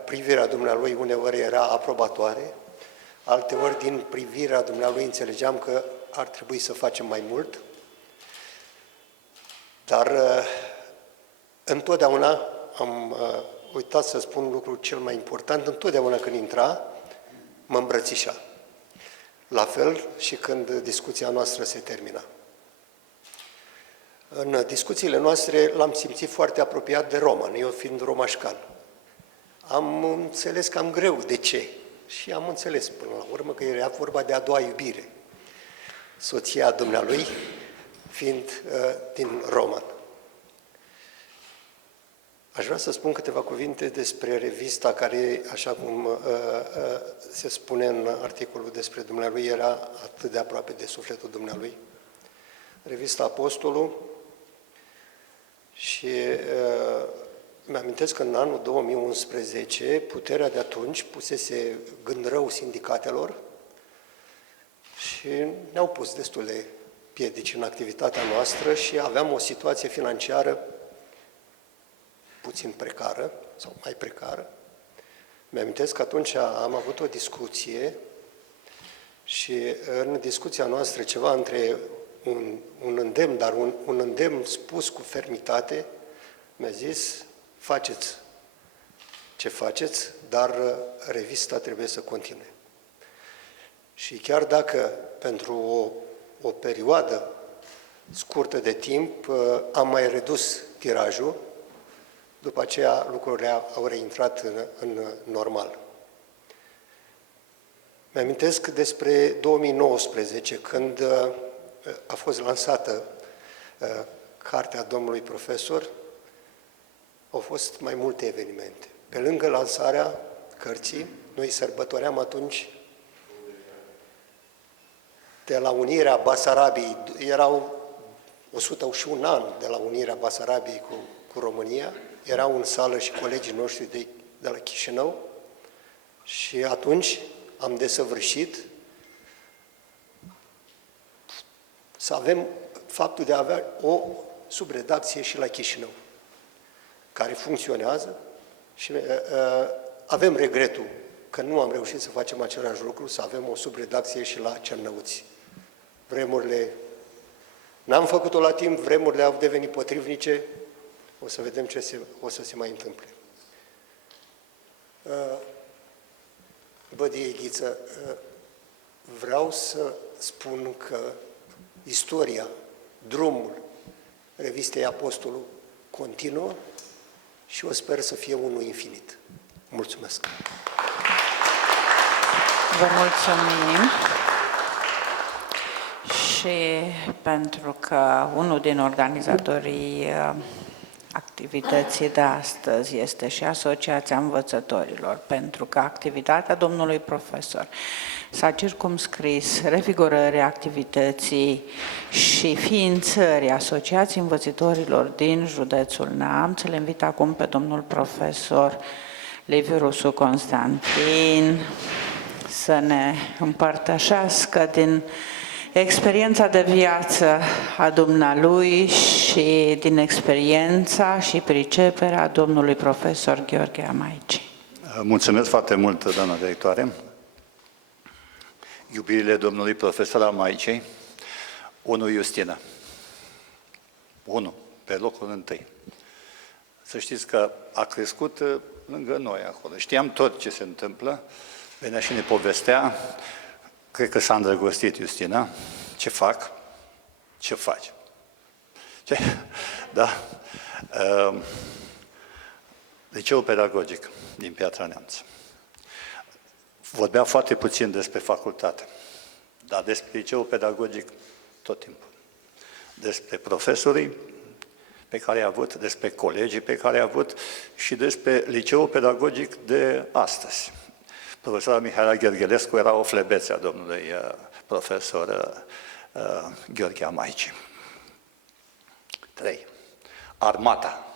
privirea dumnealui uneori era aprobatoare, alteori din privirea dumnealui înțelegeam că ar trebui să facem mai mult, dar întotdeauna am uitat să spun lucrul cel mai important, întotdeauna când intra, mă îmbrățișa. La fel și când discuția noastră se termina. În discuțiile noastre l-am simțit foarte apropiat de Roman, eu fiind romașcan. Am înțeles cam greu de ce și am înțeles până la urmă că era vorba de a doua iubire, soția dumnealui fiind din Roman. Aș vrea să spun câteva cuvinte despre revista care, așa cum se spune în articolul despre dumnealui, era atât de aproape de sufletul dumnealui. Revista Apostolul și mi-amintesc că în anul 2011 puterea de atunci pusese gând rău sindicatelor și ne-au pus destul de piedici în activitatea noastră și aveam o situație financiară puțin precară sau mai precară. Mi-amintesc că atunci am avut o discuție și în discuția noastră ceva între un îndemn, dar un îndemn spus cu fermitate, mi-a zis: faceți ce faceți, dar revista trebuie să continue. Și chiar dacă pentru o perioadă scurtă de timp am mai redus tirajul, după aceea lucrurile au reintrat în normal. Mi-amintesc despre 2019, când a fost lansată cartea domnului profesor, au fost mai multe evenimente. Pe lângă lansarea cărții, noi sărbătoream atunci de la unirea Basarabiei, erau 101 ani de la unirea Basarabiei cu România, erau în sală și colegii noștri de la Chișinău și atunci am desăvârșit să avem faptul de a avea o subredacție și la Chișinău, care funcționează și avem regretul că nu am reușit să facem același lucru, să avem o subredacție și la Cernăuți. Vremurile, n-am făcut-o la timp, vremurile au devenit potrivnice, O să vedem ce o să se mai întâmple. Bădie Ghiță, vreau să spun că istoria, drumul revistei Apostolul continuă și o sper să fie unul infinit. Mulțumesc! Vă mulțumim și pentru că unul din organizatorii activității de astăzi este și Asociația Învățătorilor, pentru că activitatea domnului profesor s-a circumscris revigorării activității și ființării Asociației Învățătorilor din județul Neamț. Îl invit acum pe domnul profesor Liviu Rusu Constantin să ne împărtășească din experiența de viață a dumnealui și din experiența și priceperea domnului profesor Gheorghe Amaici. Mulțumesc foarte mult, doamna directoare. Iubirile domnului profesor Amaicei, 1 Justina. 1, pe locul 1. Să știți că a crescut lângă noi acolo. Știam tot ce se întâmplă, venea și ne povestea. Cred că s-a îndrăgostit Justina. Ce fac? Ce faci? Ce? Da? Liceul pedagogic din Piatra Neamț. Vorbea foarte puțin despre facultate, dar despre liceul pedagogic tot timpul. Despre profesorii pe care i-a avut, despre colegii pe care i-a avut și despre liceul pedagogic de astăzi. Profesora Mihaela Gherghelescu era o flebețe a domnului profesor Gheorghe Amaici. 3. Armata.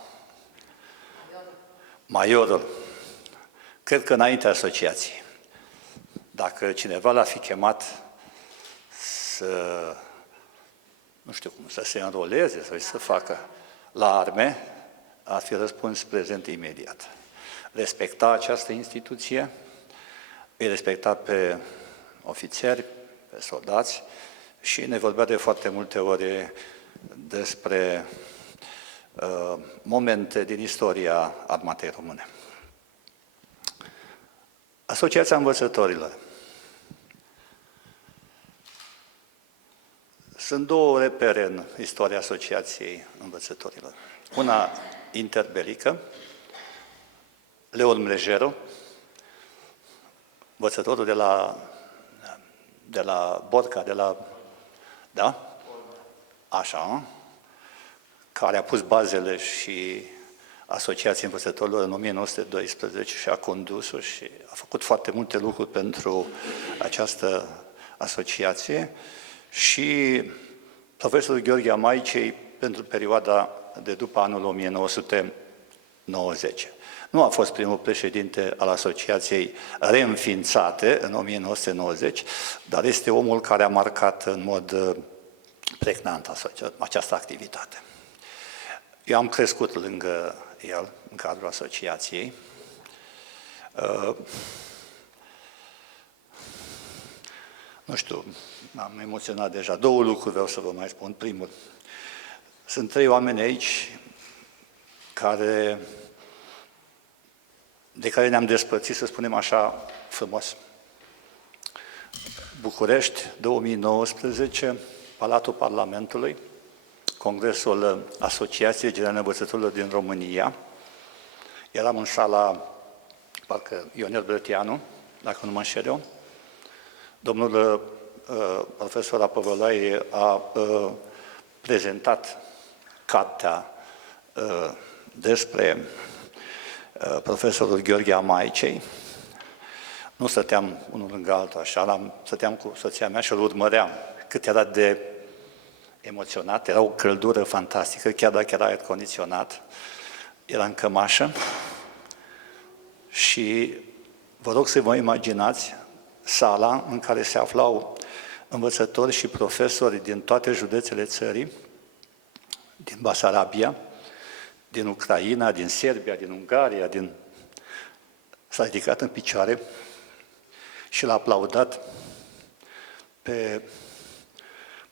Maiorul. Cred că înainte asociației. Dacă cineva l-a fi chemat să, nu știu cum, să se înroleze sau să facă la arme, ar fi răspuns prezent imediat. Respecta această instituție, îi respecta pe ofițeri, pe soldați și ne vorbea de foarte multe ori despre momente din istoria armatei române. Asociația Învățătorilor. Sunt două repere în istoria Asociației Învățătorilor. Una interbelică, Leon Mlejero, învățătorul de la Borca, da? Așa, care a pus bazele și Asociației Învățătorilor în 1912 și a condus-o și a făcut foarte multe lucruri pentru această asociație și profesorul Gheorghe Amaicei pentru perioada de după anul 1990. Nu a fost primul președinte al asociației reînființate în 1990, dar este omul care a marcat în mod pregnant această activitate. Eu am crescut lângă el, în cadrul asociației. Nu știu, m-am emoționat deja. Două lucruri vreau să vă mai spun. Primul, sunt 3 oameni aici de care ne-am despărțit, să spunem așa, frumos. București, 2019, Palatul Parlamentului, Congresul Asociației Generale Învățătorilor din România. Eram în sala, parcă Ionel Brătianu, dacă nu mă înșel eu. Domnul profesor Apăvălaie a prezentat cartea despre profesorul Gheorghe Amaicei. Nu stăteam unul lângă altul așa, stăteam cu soția mea și îl urmăream. Cât era de emoționat, era o căldură fantastică, chiar dacă era aer condiționat, era în cămașă și vă rog să vă imaginați sala în care se aflau învățători și profesori din toate județele țării, din Basarabia, din Ucraina, din Serbia, din Ungaria, s-a ridicat în picioare și l-a aplaudat pe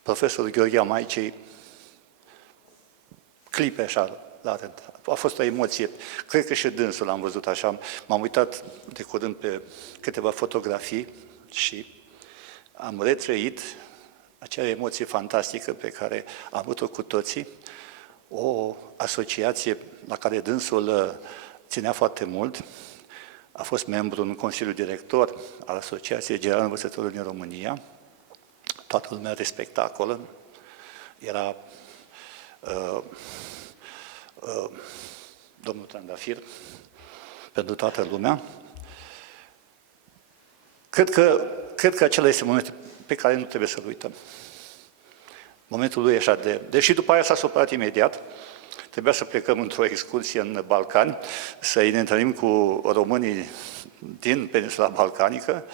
profesorul Gheorghe Amaicei clipe așa rând. A fost o emoție. Cred că și dânsul l-am văzut așa. M-am uitat de curând pe câteva fotografii și am retrăit acea emoție fantastică pe care am avut-o cu toții, o asociație la care dânsul ținea foarte mult, a fost membru în Consiliul Director al Asociației Generală Învățătorilor din România, toată lumea respecta acolo, era domnul Trandafir pentru toată lumea. Cred că acela este momentul pe care nu trebuie să-l uităm. Momentul lui așa de... Deși după aia s-a supărat imediat, trebuia să plecăm într-o excursie în Balcani, să ne întâlnim cu românii din peninsula balcanică,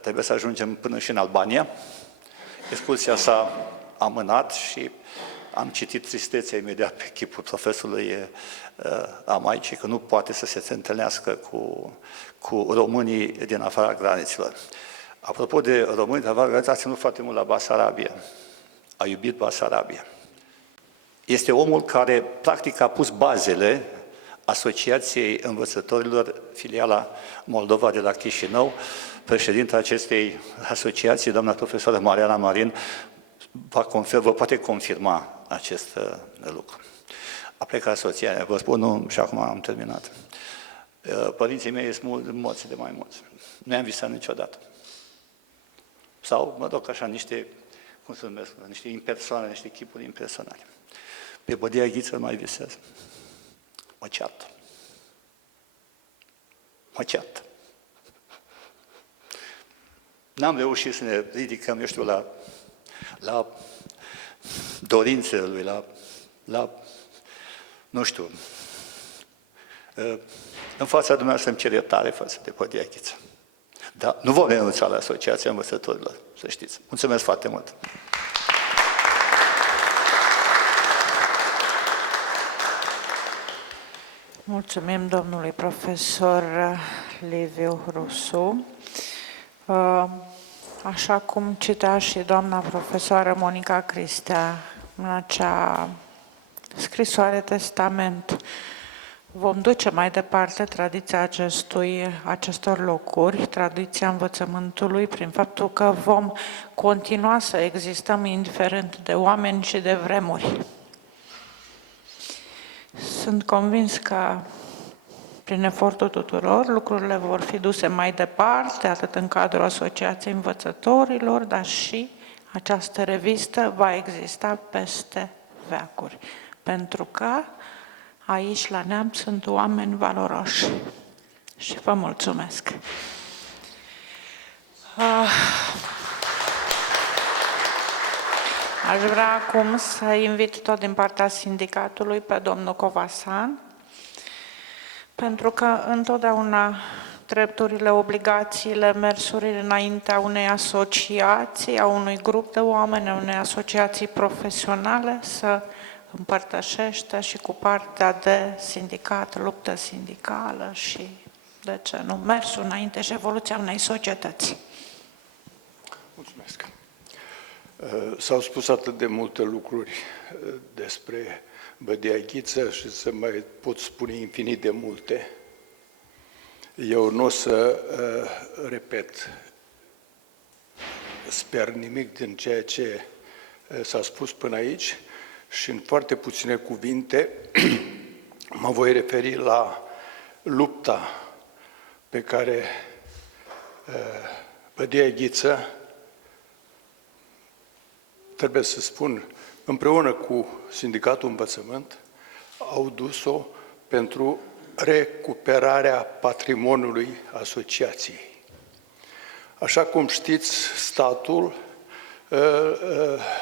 trebuie să ajungem până și în Albania. Excursia s-a amânat și am citit tristețea imediat pe chipul profesorului Amaicii, că nu poate să se întâlnească cu românii din afara graniților. Apropo de români din afara graniților, a ținut foarte mult la Basarabia. A iubit Basarabia. Este omul care, practic, a pus bazele Asociației Învățătorilor, filiala Moldova de la Chișinău. Președinta acestei asociații, doamna profesoară Mariana Marin, vă poate confirma acest lucru. A plecat soția mea, vă spun, nu, și acum am terminat. Părinții mei sunt morți de mai mulți. Nu i-am visat niciodată. Sau, mă duc așa, niște, cum se numesc, niște impersoane, niște chipuri impersonale. Pe Bădea Ghiță mai visează. Mă ceartă. Mă ceartă. N-am reușit să ne ridicăm, eu știu, la dorințele lui, la nu știu, în fața dumneavoastră îmi cer iertare față de Bădea Ghiță. Dar nu vom renunța la Asociația Învățătorilor, să știți. Mulțumesc foarte mult! Mulțumim domnului profesor Liviu Rusu. Așa cum citea și doamna profesoară Monica Cristea în acea scrisoare testament, vom duce mai departe tradiția acestor locuri, tradiția învățământului, prin faptul că vom continua să existăm indiferent de oameni și de vremuri. Sunt convins că prin efortul tuturor lucrurile vor fi duse mai departe, atât în cadrul Asociației Învățătorilor, dar și această revistă va exista peste veacuri. Pentru că aici, la Neamț, sunt oameni valoroși. Și vă mulțumesc. Aș vrea acum să invit tot din partea sindicatului pe domnul Covasan, pentru că întotdeauna drepturile, obligațiile, mersurile înaintea unei asociații, a unui grup de oameni, a unei asociații profesionale, să împărtășește și cu partea de sindicat, luptă sindicală și, de ce nu, mersul înainte și evoluția unei societăți. Mulțumesc. S-au spus atât de multe lucruri despre Bădea Ghiță și să mai pot spune infinit de multe. Eu nu o să repet, sper, nimic din ceea ce s-a spus până aici și în foarte puține cuvinte mă voi referi la lupta pe care Bădea Ghiță, trebuie să spun, împreună cu Sindicatul Învățământ, au dus-o pentru recuperarea patrimoniului asociației. Așa cum știți, statul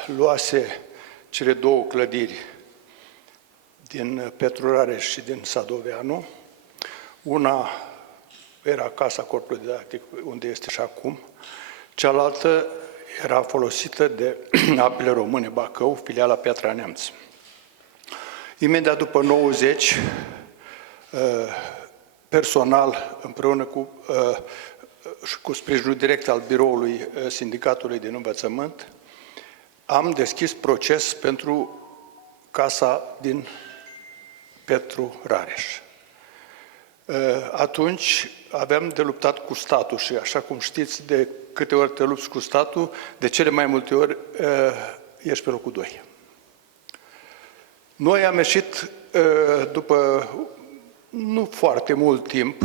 luase cele două clădiri din Petru Rareș și din Sadoveanu. Una era Casa Corpului Didactic, unde este și acum, cealaltă era folosită de Apele Române Bacău, filiala Piatra Neamț. Imediat după 90, personal, împreună cu sprijinul direct al biroului Sindicatului din Învățământ, am deschis proces pentru casa din Petru Rareș. Atunci aveam de luptat cu statul și, așa cum știți, de câte ori te lupți cu statul, de cele mai multe ori ești pe locul 2. Noi am ieșit după nu foarte mult timp,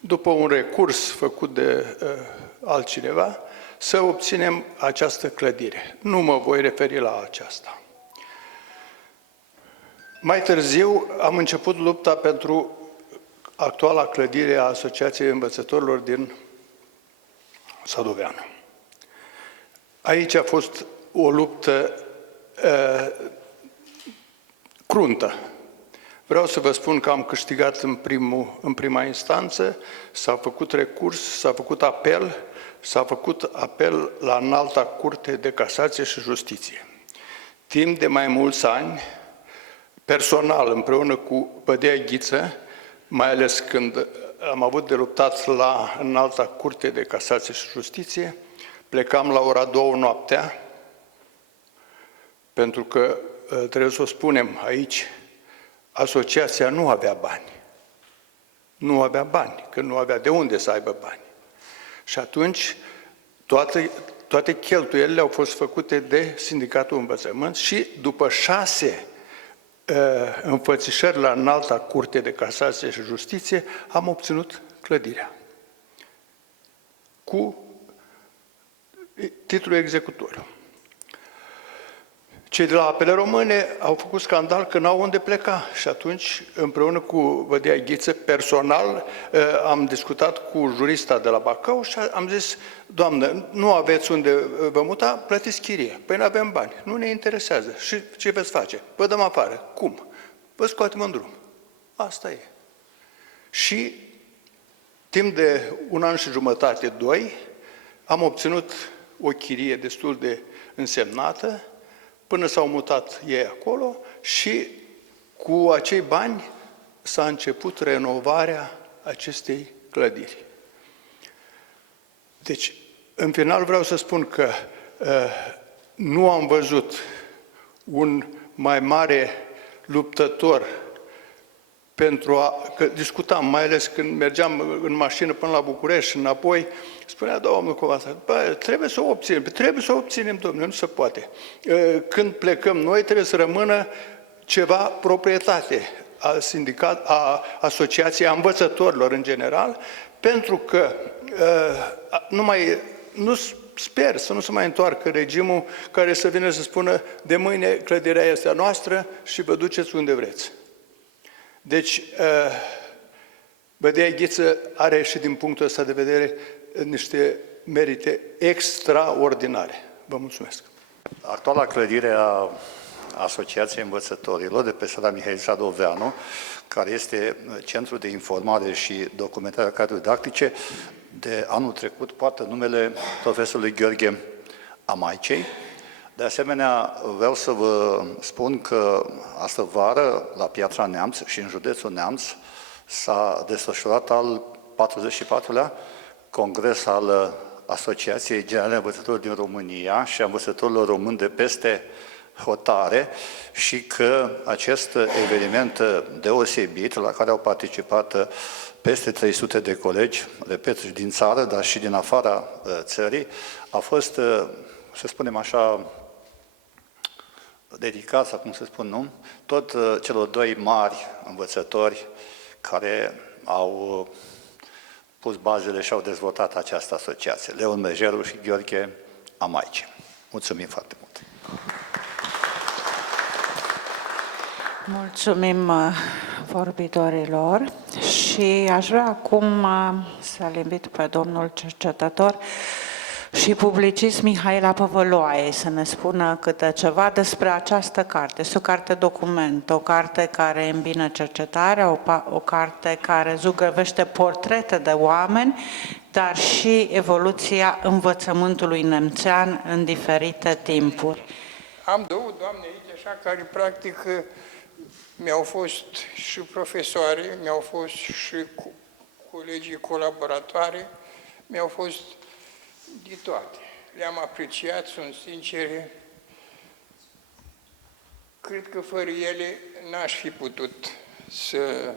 după un recurs făcut de altcineva, să obținem această clădire. Nu mă voi referi la aceasta. Mai târziu am început lupta pentru actuala clădire a Asociației Învățătorilor din Sadoveanu. Aici a fost o luptă cruntă. Vreau să vă spun că am câștigat în prima instanță, s-a făcut recurs, s-a făcut apel la Înalta Curte de Casație și Justiție. Timp de mai mulți ani, personal, împreună cu Bădea Ghiță, mai ales când am avut de luptat la Înalta Curte de Casație și Justiție, plecam la ora 2 noaptea, pentru că, trebuie să o spunem aici, asociația nu avea bani. Nu avea bani, că nu avea de unde să aibă bani. Și atunci, toate cheltuielile au fost făcute de Sindicatul Învățământ și după 6 înfățișări la Înalta Curte de Casație și Justiție, am obținut clădirea. Cu titlul executoriu. Cei de la Apele Române au făcut scandal că n-au unde pleca și atunci, împreună cu Bădea Ghiță, personal, am discutat cu jurista de la Bacău și am zis: doamnă, nu aveți unde vă muta, plătiți chirie. Păi nu avem bani, nu ne interesează. Și ce veți face? Vă dăm afară. Cum? Vă scoatem în drum. Asta e. Și timp de 1 an și jumătate, 2, am obținut o chirie destul de însemnată, până s-au mutat ei acolo și cu acei bani s-a început renovarea acestei clădiri. Deci, în final vreau să spun că nu am văzut un mai mare luptător că discutam, mai ales când mergeam în mașină până la București și înapoi, spunea domnul Covasa: bă, trebuie să o obținem, domnule, nu se poate. Când plecăm noi, trebuie să rămână ceva proprietate a asociației, a învățătorilor în general, pentru că sper să nu se mai întoarcă regimul care să vină să spună: de mâine clădirea este a noastră și vă duceți unde vreți. Deci, Bădea Ghiță are și din punctul ăsta de vedere niște merite extraordinare. Vă mulțumesc. Actuala clădire a Asociației Învățătorilor de pe strada Mihail Sadoveanu, care este Centru de Informare și Documentare a cadrelor didactice, de anul trecut poartă numele profesorului Gheorghe Amaicei. De asemenea, vreau să vă spun că astă vară, la Piatra Neamț și în județul Neamț, s-a desfășurat al 44-lea Congres al Asociației Generale Învățătorilor din România și a învățătorilor români de peste hotare și că acest eveniment deosebit, la care au participat peste 300 de colegi, repet, din țară, dar și din afara țării, a fost, să spunem așa, dedicat, sau cum să spun, nu? Tot celor 2 mari învățători care au pus bazele și au dezvoltat această asociație, Leon Mejeru și Gheorghe Amaice. Mulțumim foarte mult! Mulțumim vorbitorilor și aș vrea acum să-l invit pe domnul cercetător și publicist Mihaela Păvăloae să ne spună câte ceva despre această carte. Este o carte document, o carte care îmbină cercetarea, o carte care zugrăvește portrete de oameni, dar și evoluția învățământului nemțean în diferite timpuri. Am 2 doamne aici, așa, care practic mi-au fost și profesoare, mi-au fost și colegii colaboratoare, mi-au fost de toate. Le-am apreciat, sunt sincere. Cred că fără ele n-aș fi putut să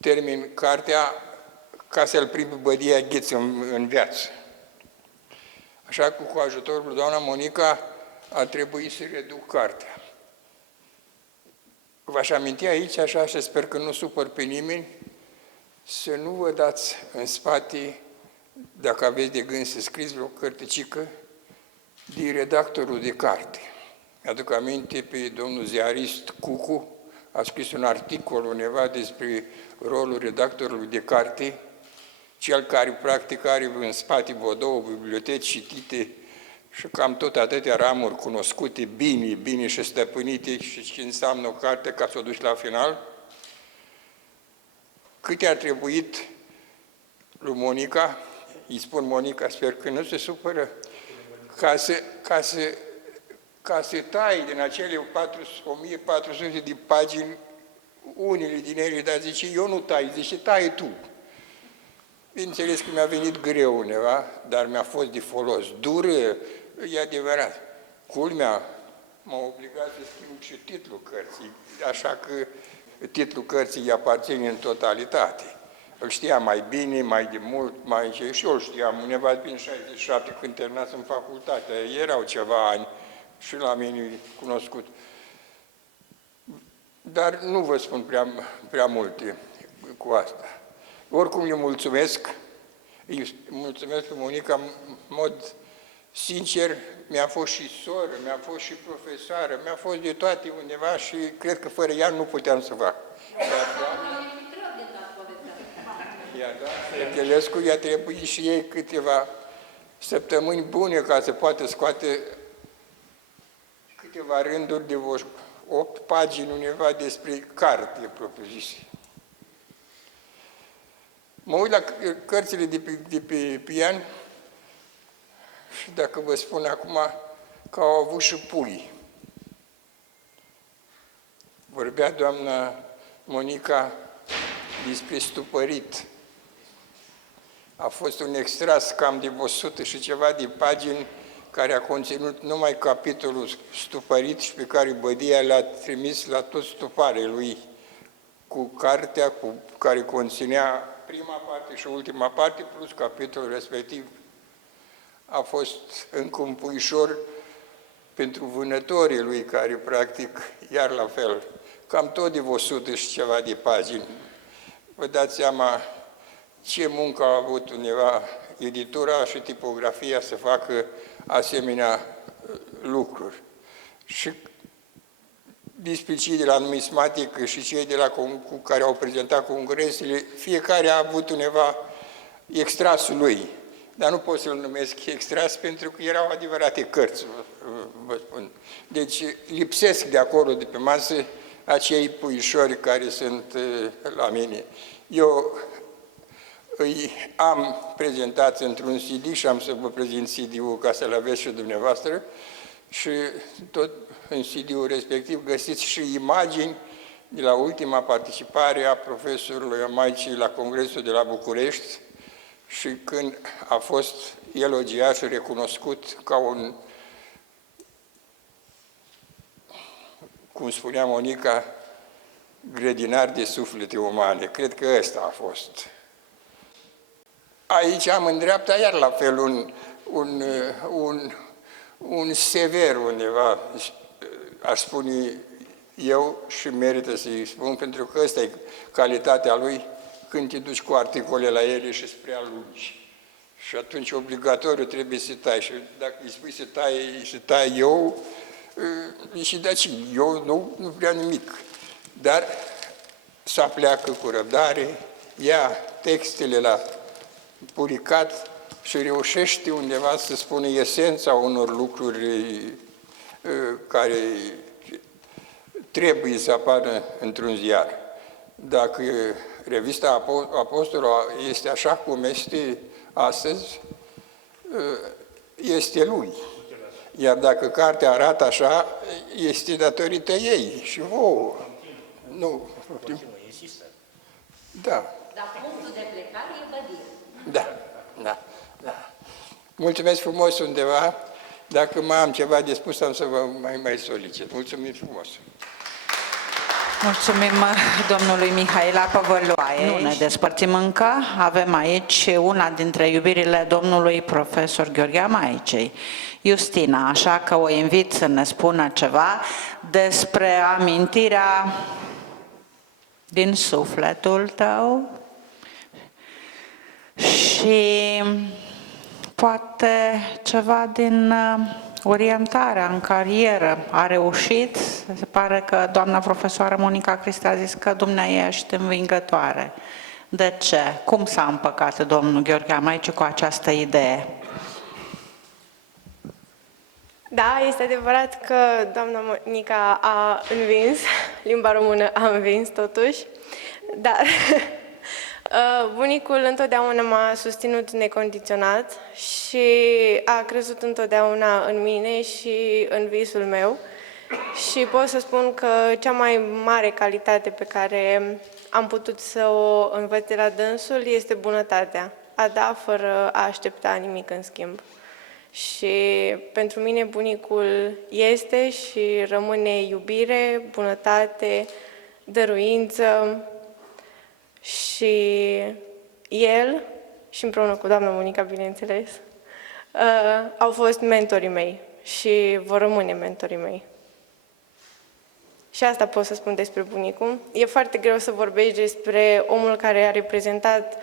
termin cartea ca să-l prind bădia Gheț în viață. Așa că cu ajutorul lui doamna Monica a trebuit să reduc cartea. V-aș aminti aici, așa, și sper că nu supăr pe nimeni, să nu vă dați în spate, dacă aveți de gând să scrieți vreo cărticică, din redactorul de carte. Mi-aduc aminte pe domnul ziarist Cucu, a scris un articol undeva despre rolul redactorului de carte, cel care practic are în spate vreo 2 biblioteci citite și cam tot atâtea ramuri cunoscute, bine și stăpânite și ce înseamnă o carte ca să o duci la final. Câte a trebuit lui Monica, îi spun Monica, sper că nu se supără, ca să tai din acele 1400 de pagini unele din ele, dar zice, eu nu tai, zice, tai tu. Bineînțeles că mi-a venit greu undeva, dar mi-a fost de folos. Dură, e adevărat. Culmea m-a obligat să schimb și titlul cărții, așa că titlul cărții îi aparține în totalitate. Îl știam mai bine, mai de mult, și eu îl știam, undeva prin 67, când terminasem facultatea. Erau ceva ani și la mine cunoscut. Dar nu vă spun prea multe cu asta. Oricum le mulțumesc, îi mulțumesc pe Monica în mod sincer, mi-a fost și soră, mi-a fost și profesoară, mi-a fost de toate undeva și cred că fără ea nu puteam să fac. Iar doamna Echelescu i-a trebuit și ei câteva săptămâni bune ca să poată scoate câteva rânduri de 8 pagini undeva despre carte propriu-zise. Mă uit la cărțile de pe pian și dacă vă spun acum că au avut și pui. Vorbea doamna Monica despre stupărit. A fost un extras cam de 100 și ceva de pagini care a conținut numai capitolul stupărit și pe care bădia l-a trimis la toți stuparele lui cu cartea care conținea prima parte și ultima parte, plus capitolul respectiv. A fost încă un puișor pentru vânătorii lui, care practic, iar la fel, cam tot de 100 și ceva de pagini. Vă dați seama ce muncă a avut undeva editura și tipografia să facă asemenea lucruri. Și despre cei de la numismatică și cei de la cu care au prezentat congresele, fiecare a avut undeva extrasul lui. Dar nu pot să-l numesc extras pentru că erau adevărate cărți, vă spun. Deci lipsesc de acolo, de pe masă, acei puișori care sunt la mine. Eu îi am prezentat într-un CD și am să vă prezint CD-ul ca să-l aveți și dumneavoastră și tot în CD-ul respectiv găsiți și imagini de la ultima participare a profesorului Maicii la Congresul de la București și când a fost elogiat și recunoscut ca un, cum spunea Monica, grădinar de suflete umane. Cred că ăsta a fost. Aici am în dreapta iar la fel un sever undeva, aș spune eu, și merită să-i spun, pentru că ăsta e calitatea lui când te duci cu articole la ele și spre lungi. Și atunci obligatoriu trebuie să tai. Și dacă îi spui să tai eu, și daci, eu nu prea nimic. Dar să pleacă cu răbdare, ia textele la publicat și reușește undeva să spună esența unor lucruri care trebuie să apară într-un ziar. Dacă revista Apostolul este așa cum este astăzi, este lui. Iar dacă cartea arată așa, este datorită ei și vouă. Nu. Da. Dar punctul de plecare e bădire. Da. Mulțumesc frumos undeva. Dacă mai am ceva de spus, am să vă mai solicit. Mulțumim frumos. Mulțumim domnului Mihaela Păvăloaie. Nu ne despărțim încă. Avem aici una dintre iubirile domnului profesor Gheorghe Maicei, Justina, așa că o invit să ne spună ceva despre amintirea din sufletul tău și poate ceva din orientarea în carieră. A reușit? Se pare că doamna profesoară Monica Cristi a zis că dumneavoastră ești învingătoare. De ce? Cum s-a împăcat domnul Gheorghe Maici cu această idee? Da, este adevărat că doamna Monica a învins, limba română a învins totuși, dar bunicul întotdeauna m-a susținut necondiționat și a crezut întotdeauna în mine și în visul meu. Și pot să spun că cea mai mare calitate pe care am putut să o învăț de la dânsul este bunătatea, a da fără a aștepta nimic în schimb. Și pentru mine bunicul este și rămâne iubire, bunătate, dăruință și el, și împreună cu doamna Monica, bineînțeles, au fost mentorii mei și vor rămâne mentorii mei. Și asta pot să spun despre bunicul. E foarte greu să vorbești despre omul care a reprezentat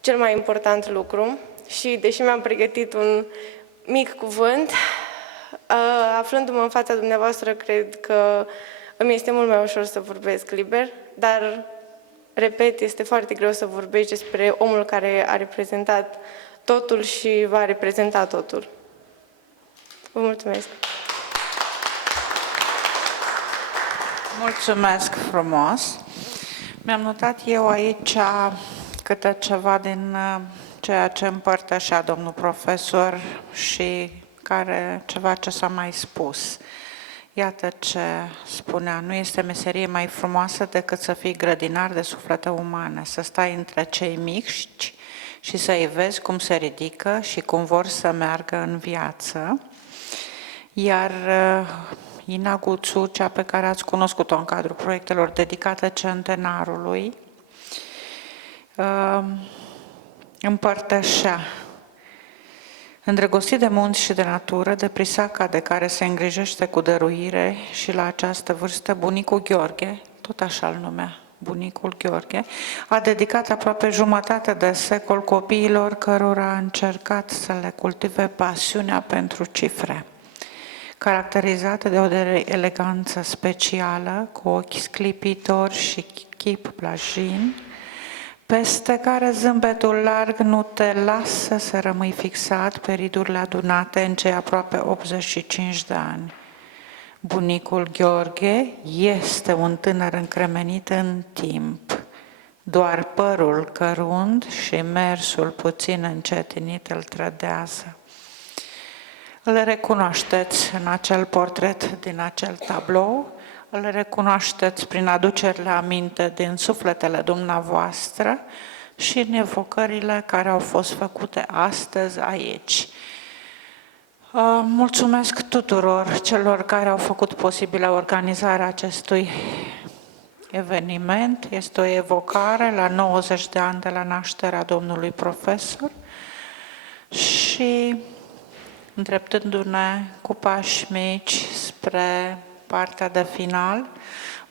cel mai important lucru și, deși mi-am pregătit un mic cuvânt, aflându-mă în fața dumneavoastră, cred că îmi este mult mai ușor să vorbesc liber, dar, repet, este foarte greu să vorbești despre omul care a reprezentat totul și va reprezenta totul. Vă mulțumesc! Mulțumesc frumos! Mi-am notat eu aici câte ceva din ceea ce împărtășea domnul profesor și ceva ce s-a mai spus. Iată ce spunea, nu este meserie mai frumoasă decât să fii grădinar de suflete umane, să stai între cei mici și să-i vezi cum se ridică și cum vor să meargă în viață. Iar Ina Guțu, cea pe care ați cunoscut-o în cadrul proiectelor dedicate centenarului, împărtășea: îndrăgostit de munți și de natură, de prisaca de care se îngrijește cu dăruire, și la această vârstă bunicul Gheorghe, tot așa îl numea, bunicul Gheorghe, a dedicat aproape jumătate de secol copiilor cărora a încercat să le cultive pasiunea pentru cifre, caracterizată de o eleganță specială, cu ochi sclipitori și chip plajin, peste care zâmbetul larg nu te lasă să rămâi fixat pe ridurile adunate în cei aproape 85 de ani. Bunicul Gheorghe este un tânăr încremenit în timp. Doar părul cărunt și mersul puțin încetinit îl trădează. Îl recunoașteți în acel portret din acel tablou, îl recunoașteți prin aducerile aminte din sufletele dumneavoastră și în evocările care au fost făcute astăzi aici. Mulțumesc tuturor celor care au făcut posibilă organizarea acestui eveniment. Este o evocare la 90 de ani de la nașterea domnului profesor și îndreptându-ne cu pași mici spre partea de final,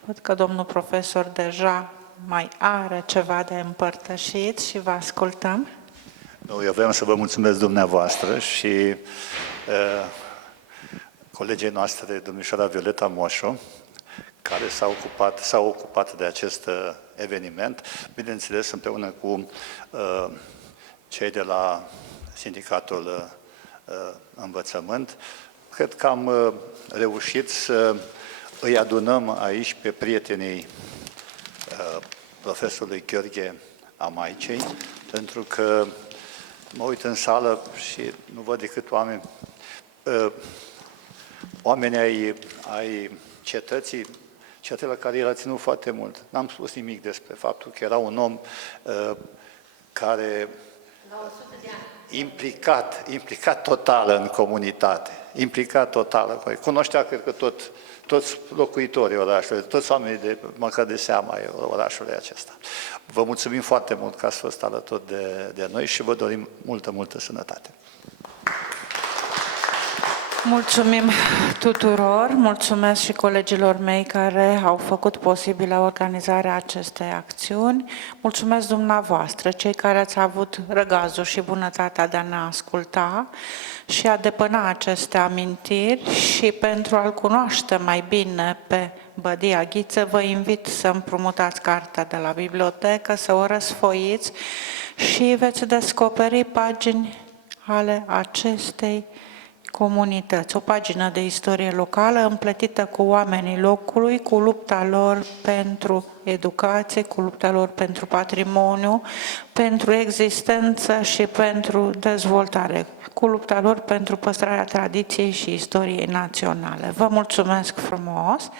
văd că domnul profesor deja mai are ceva de împărtășit și vă ascultăm. Eu vreau să vă mulțumesc dumneavoastră și colegii noastre, domnișoara Violeta Moșo, care s-au ocupat de acest eveniment, bineînțeles împreună cu cei de la Sindicatul Învățământ. Cred că am reușit să îi adunăm aici pe prietenii profesorului Gheorghe Maicei, pentru că mă uit în sală și nu văd decât oameni ai cetății la care el a ținut foarte mult. N-am spus nimic despre faptul că era un om care implicat total în comunitate, implicat total. Cunoștea, cred că, toți locuitorii orașului, toți oamenii măcar de seama ai orașului acesta. Vă mulțumim foarte mult că ați fost alături de noi și vă dorim multă sănătate. Mulțumim tuturor, mulțumesc și colegilor mei care au făcut posibilă organizarea acestei acțiuni. Mulțumesc dumneavoastră, cei care ați avut răgazul și bunătatea de a ne asculta și a depăna aceste amintiri și pentru a-l cunoaște mai bine pe Bădia Ghiță, vă invit să împrumutați cartea de la bibliotecă, să o răsfoiți și veți descoperi pagini ale acestei comunități, o pagină de istorie locală împletită cu oamenii locului, cu lupta lor pentru educație, cu lupta lor pentru patrimoniu, pentru existență și pentru dezvoltare, cu lupta lor pentru păstrarea tradiției și istoriei naționale. Vă mulțumesc frumos!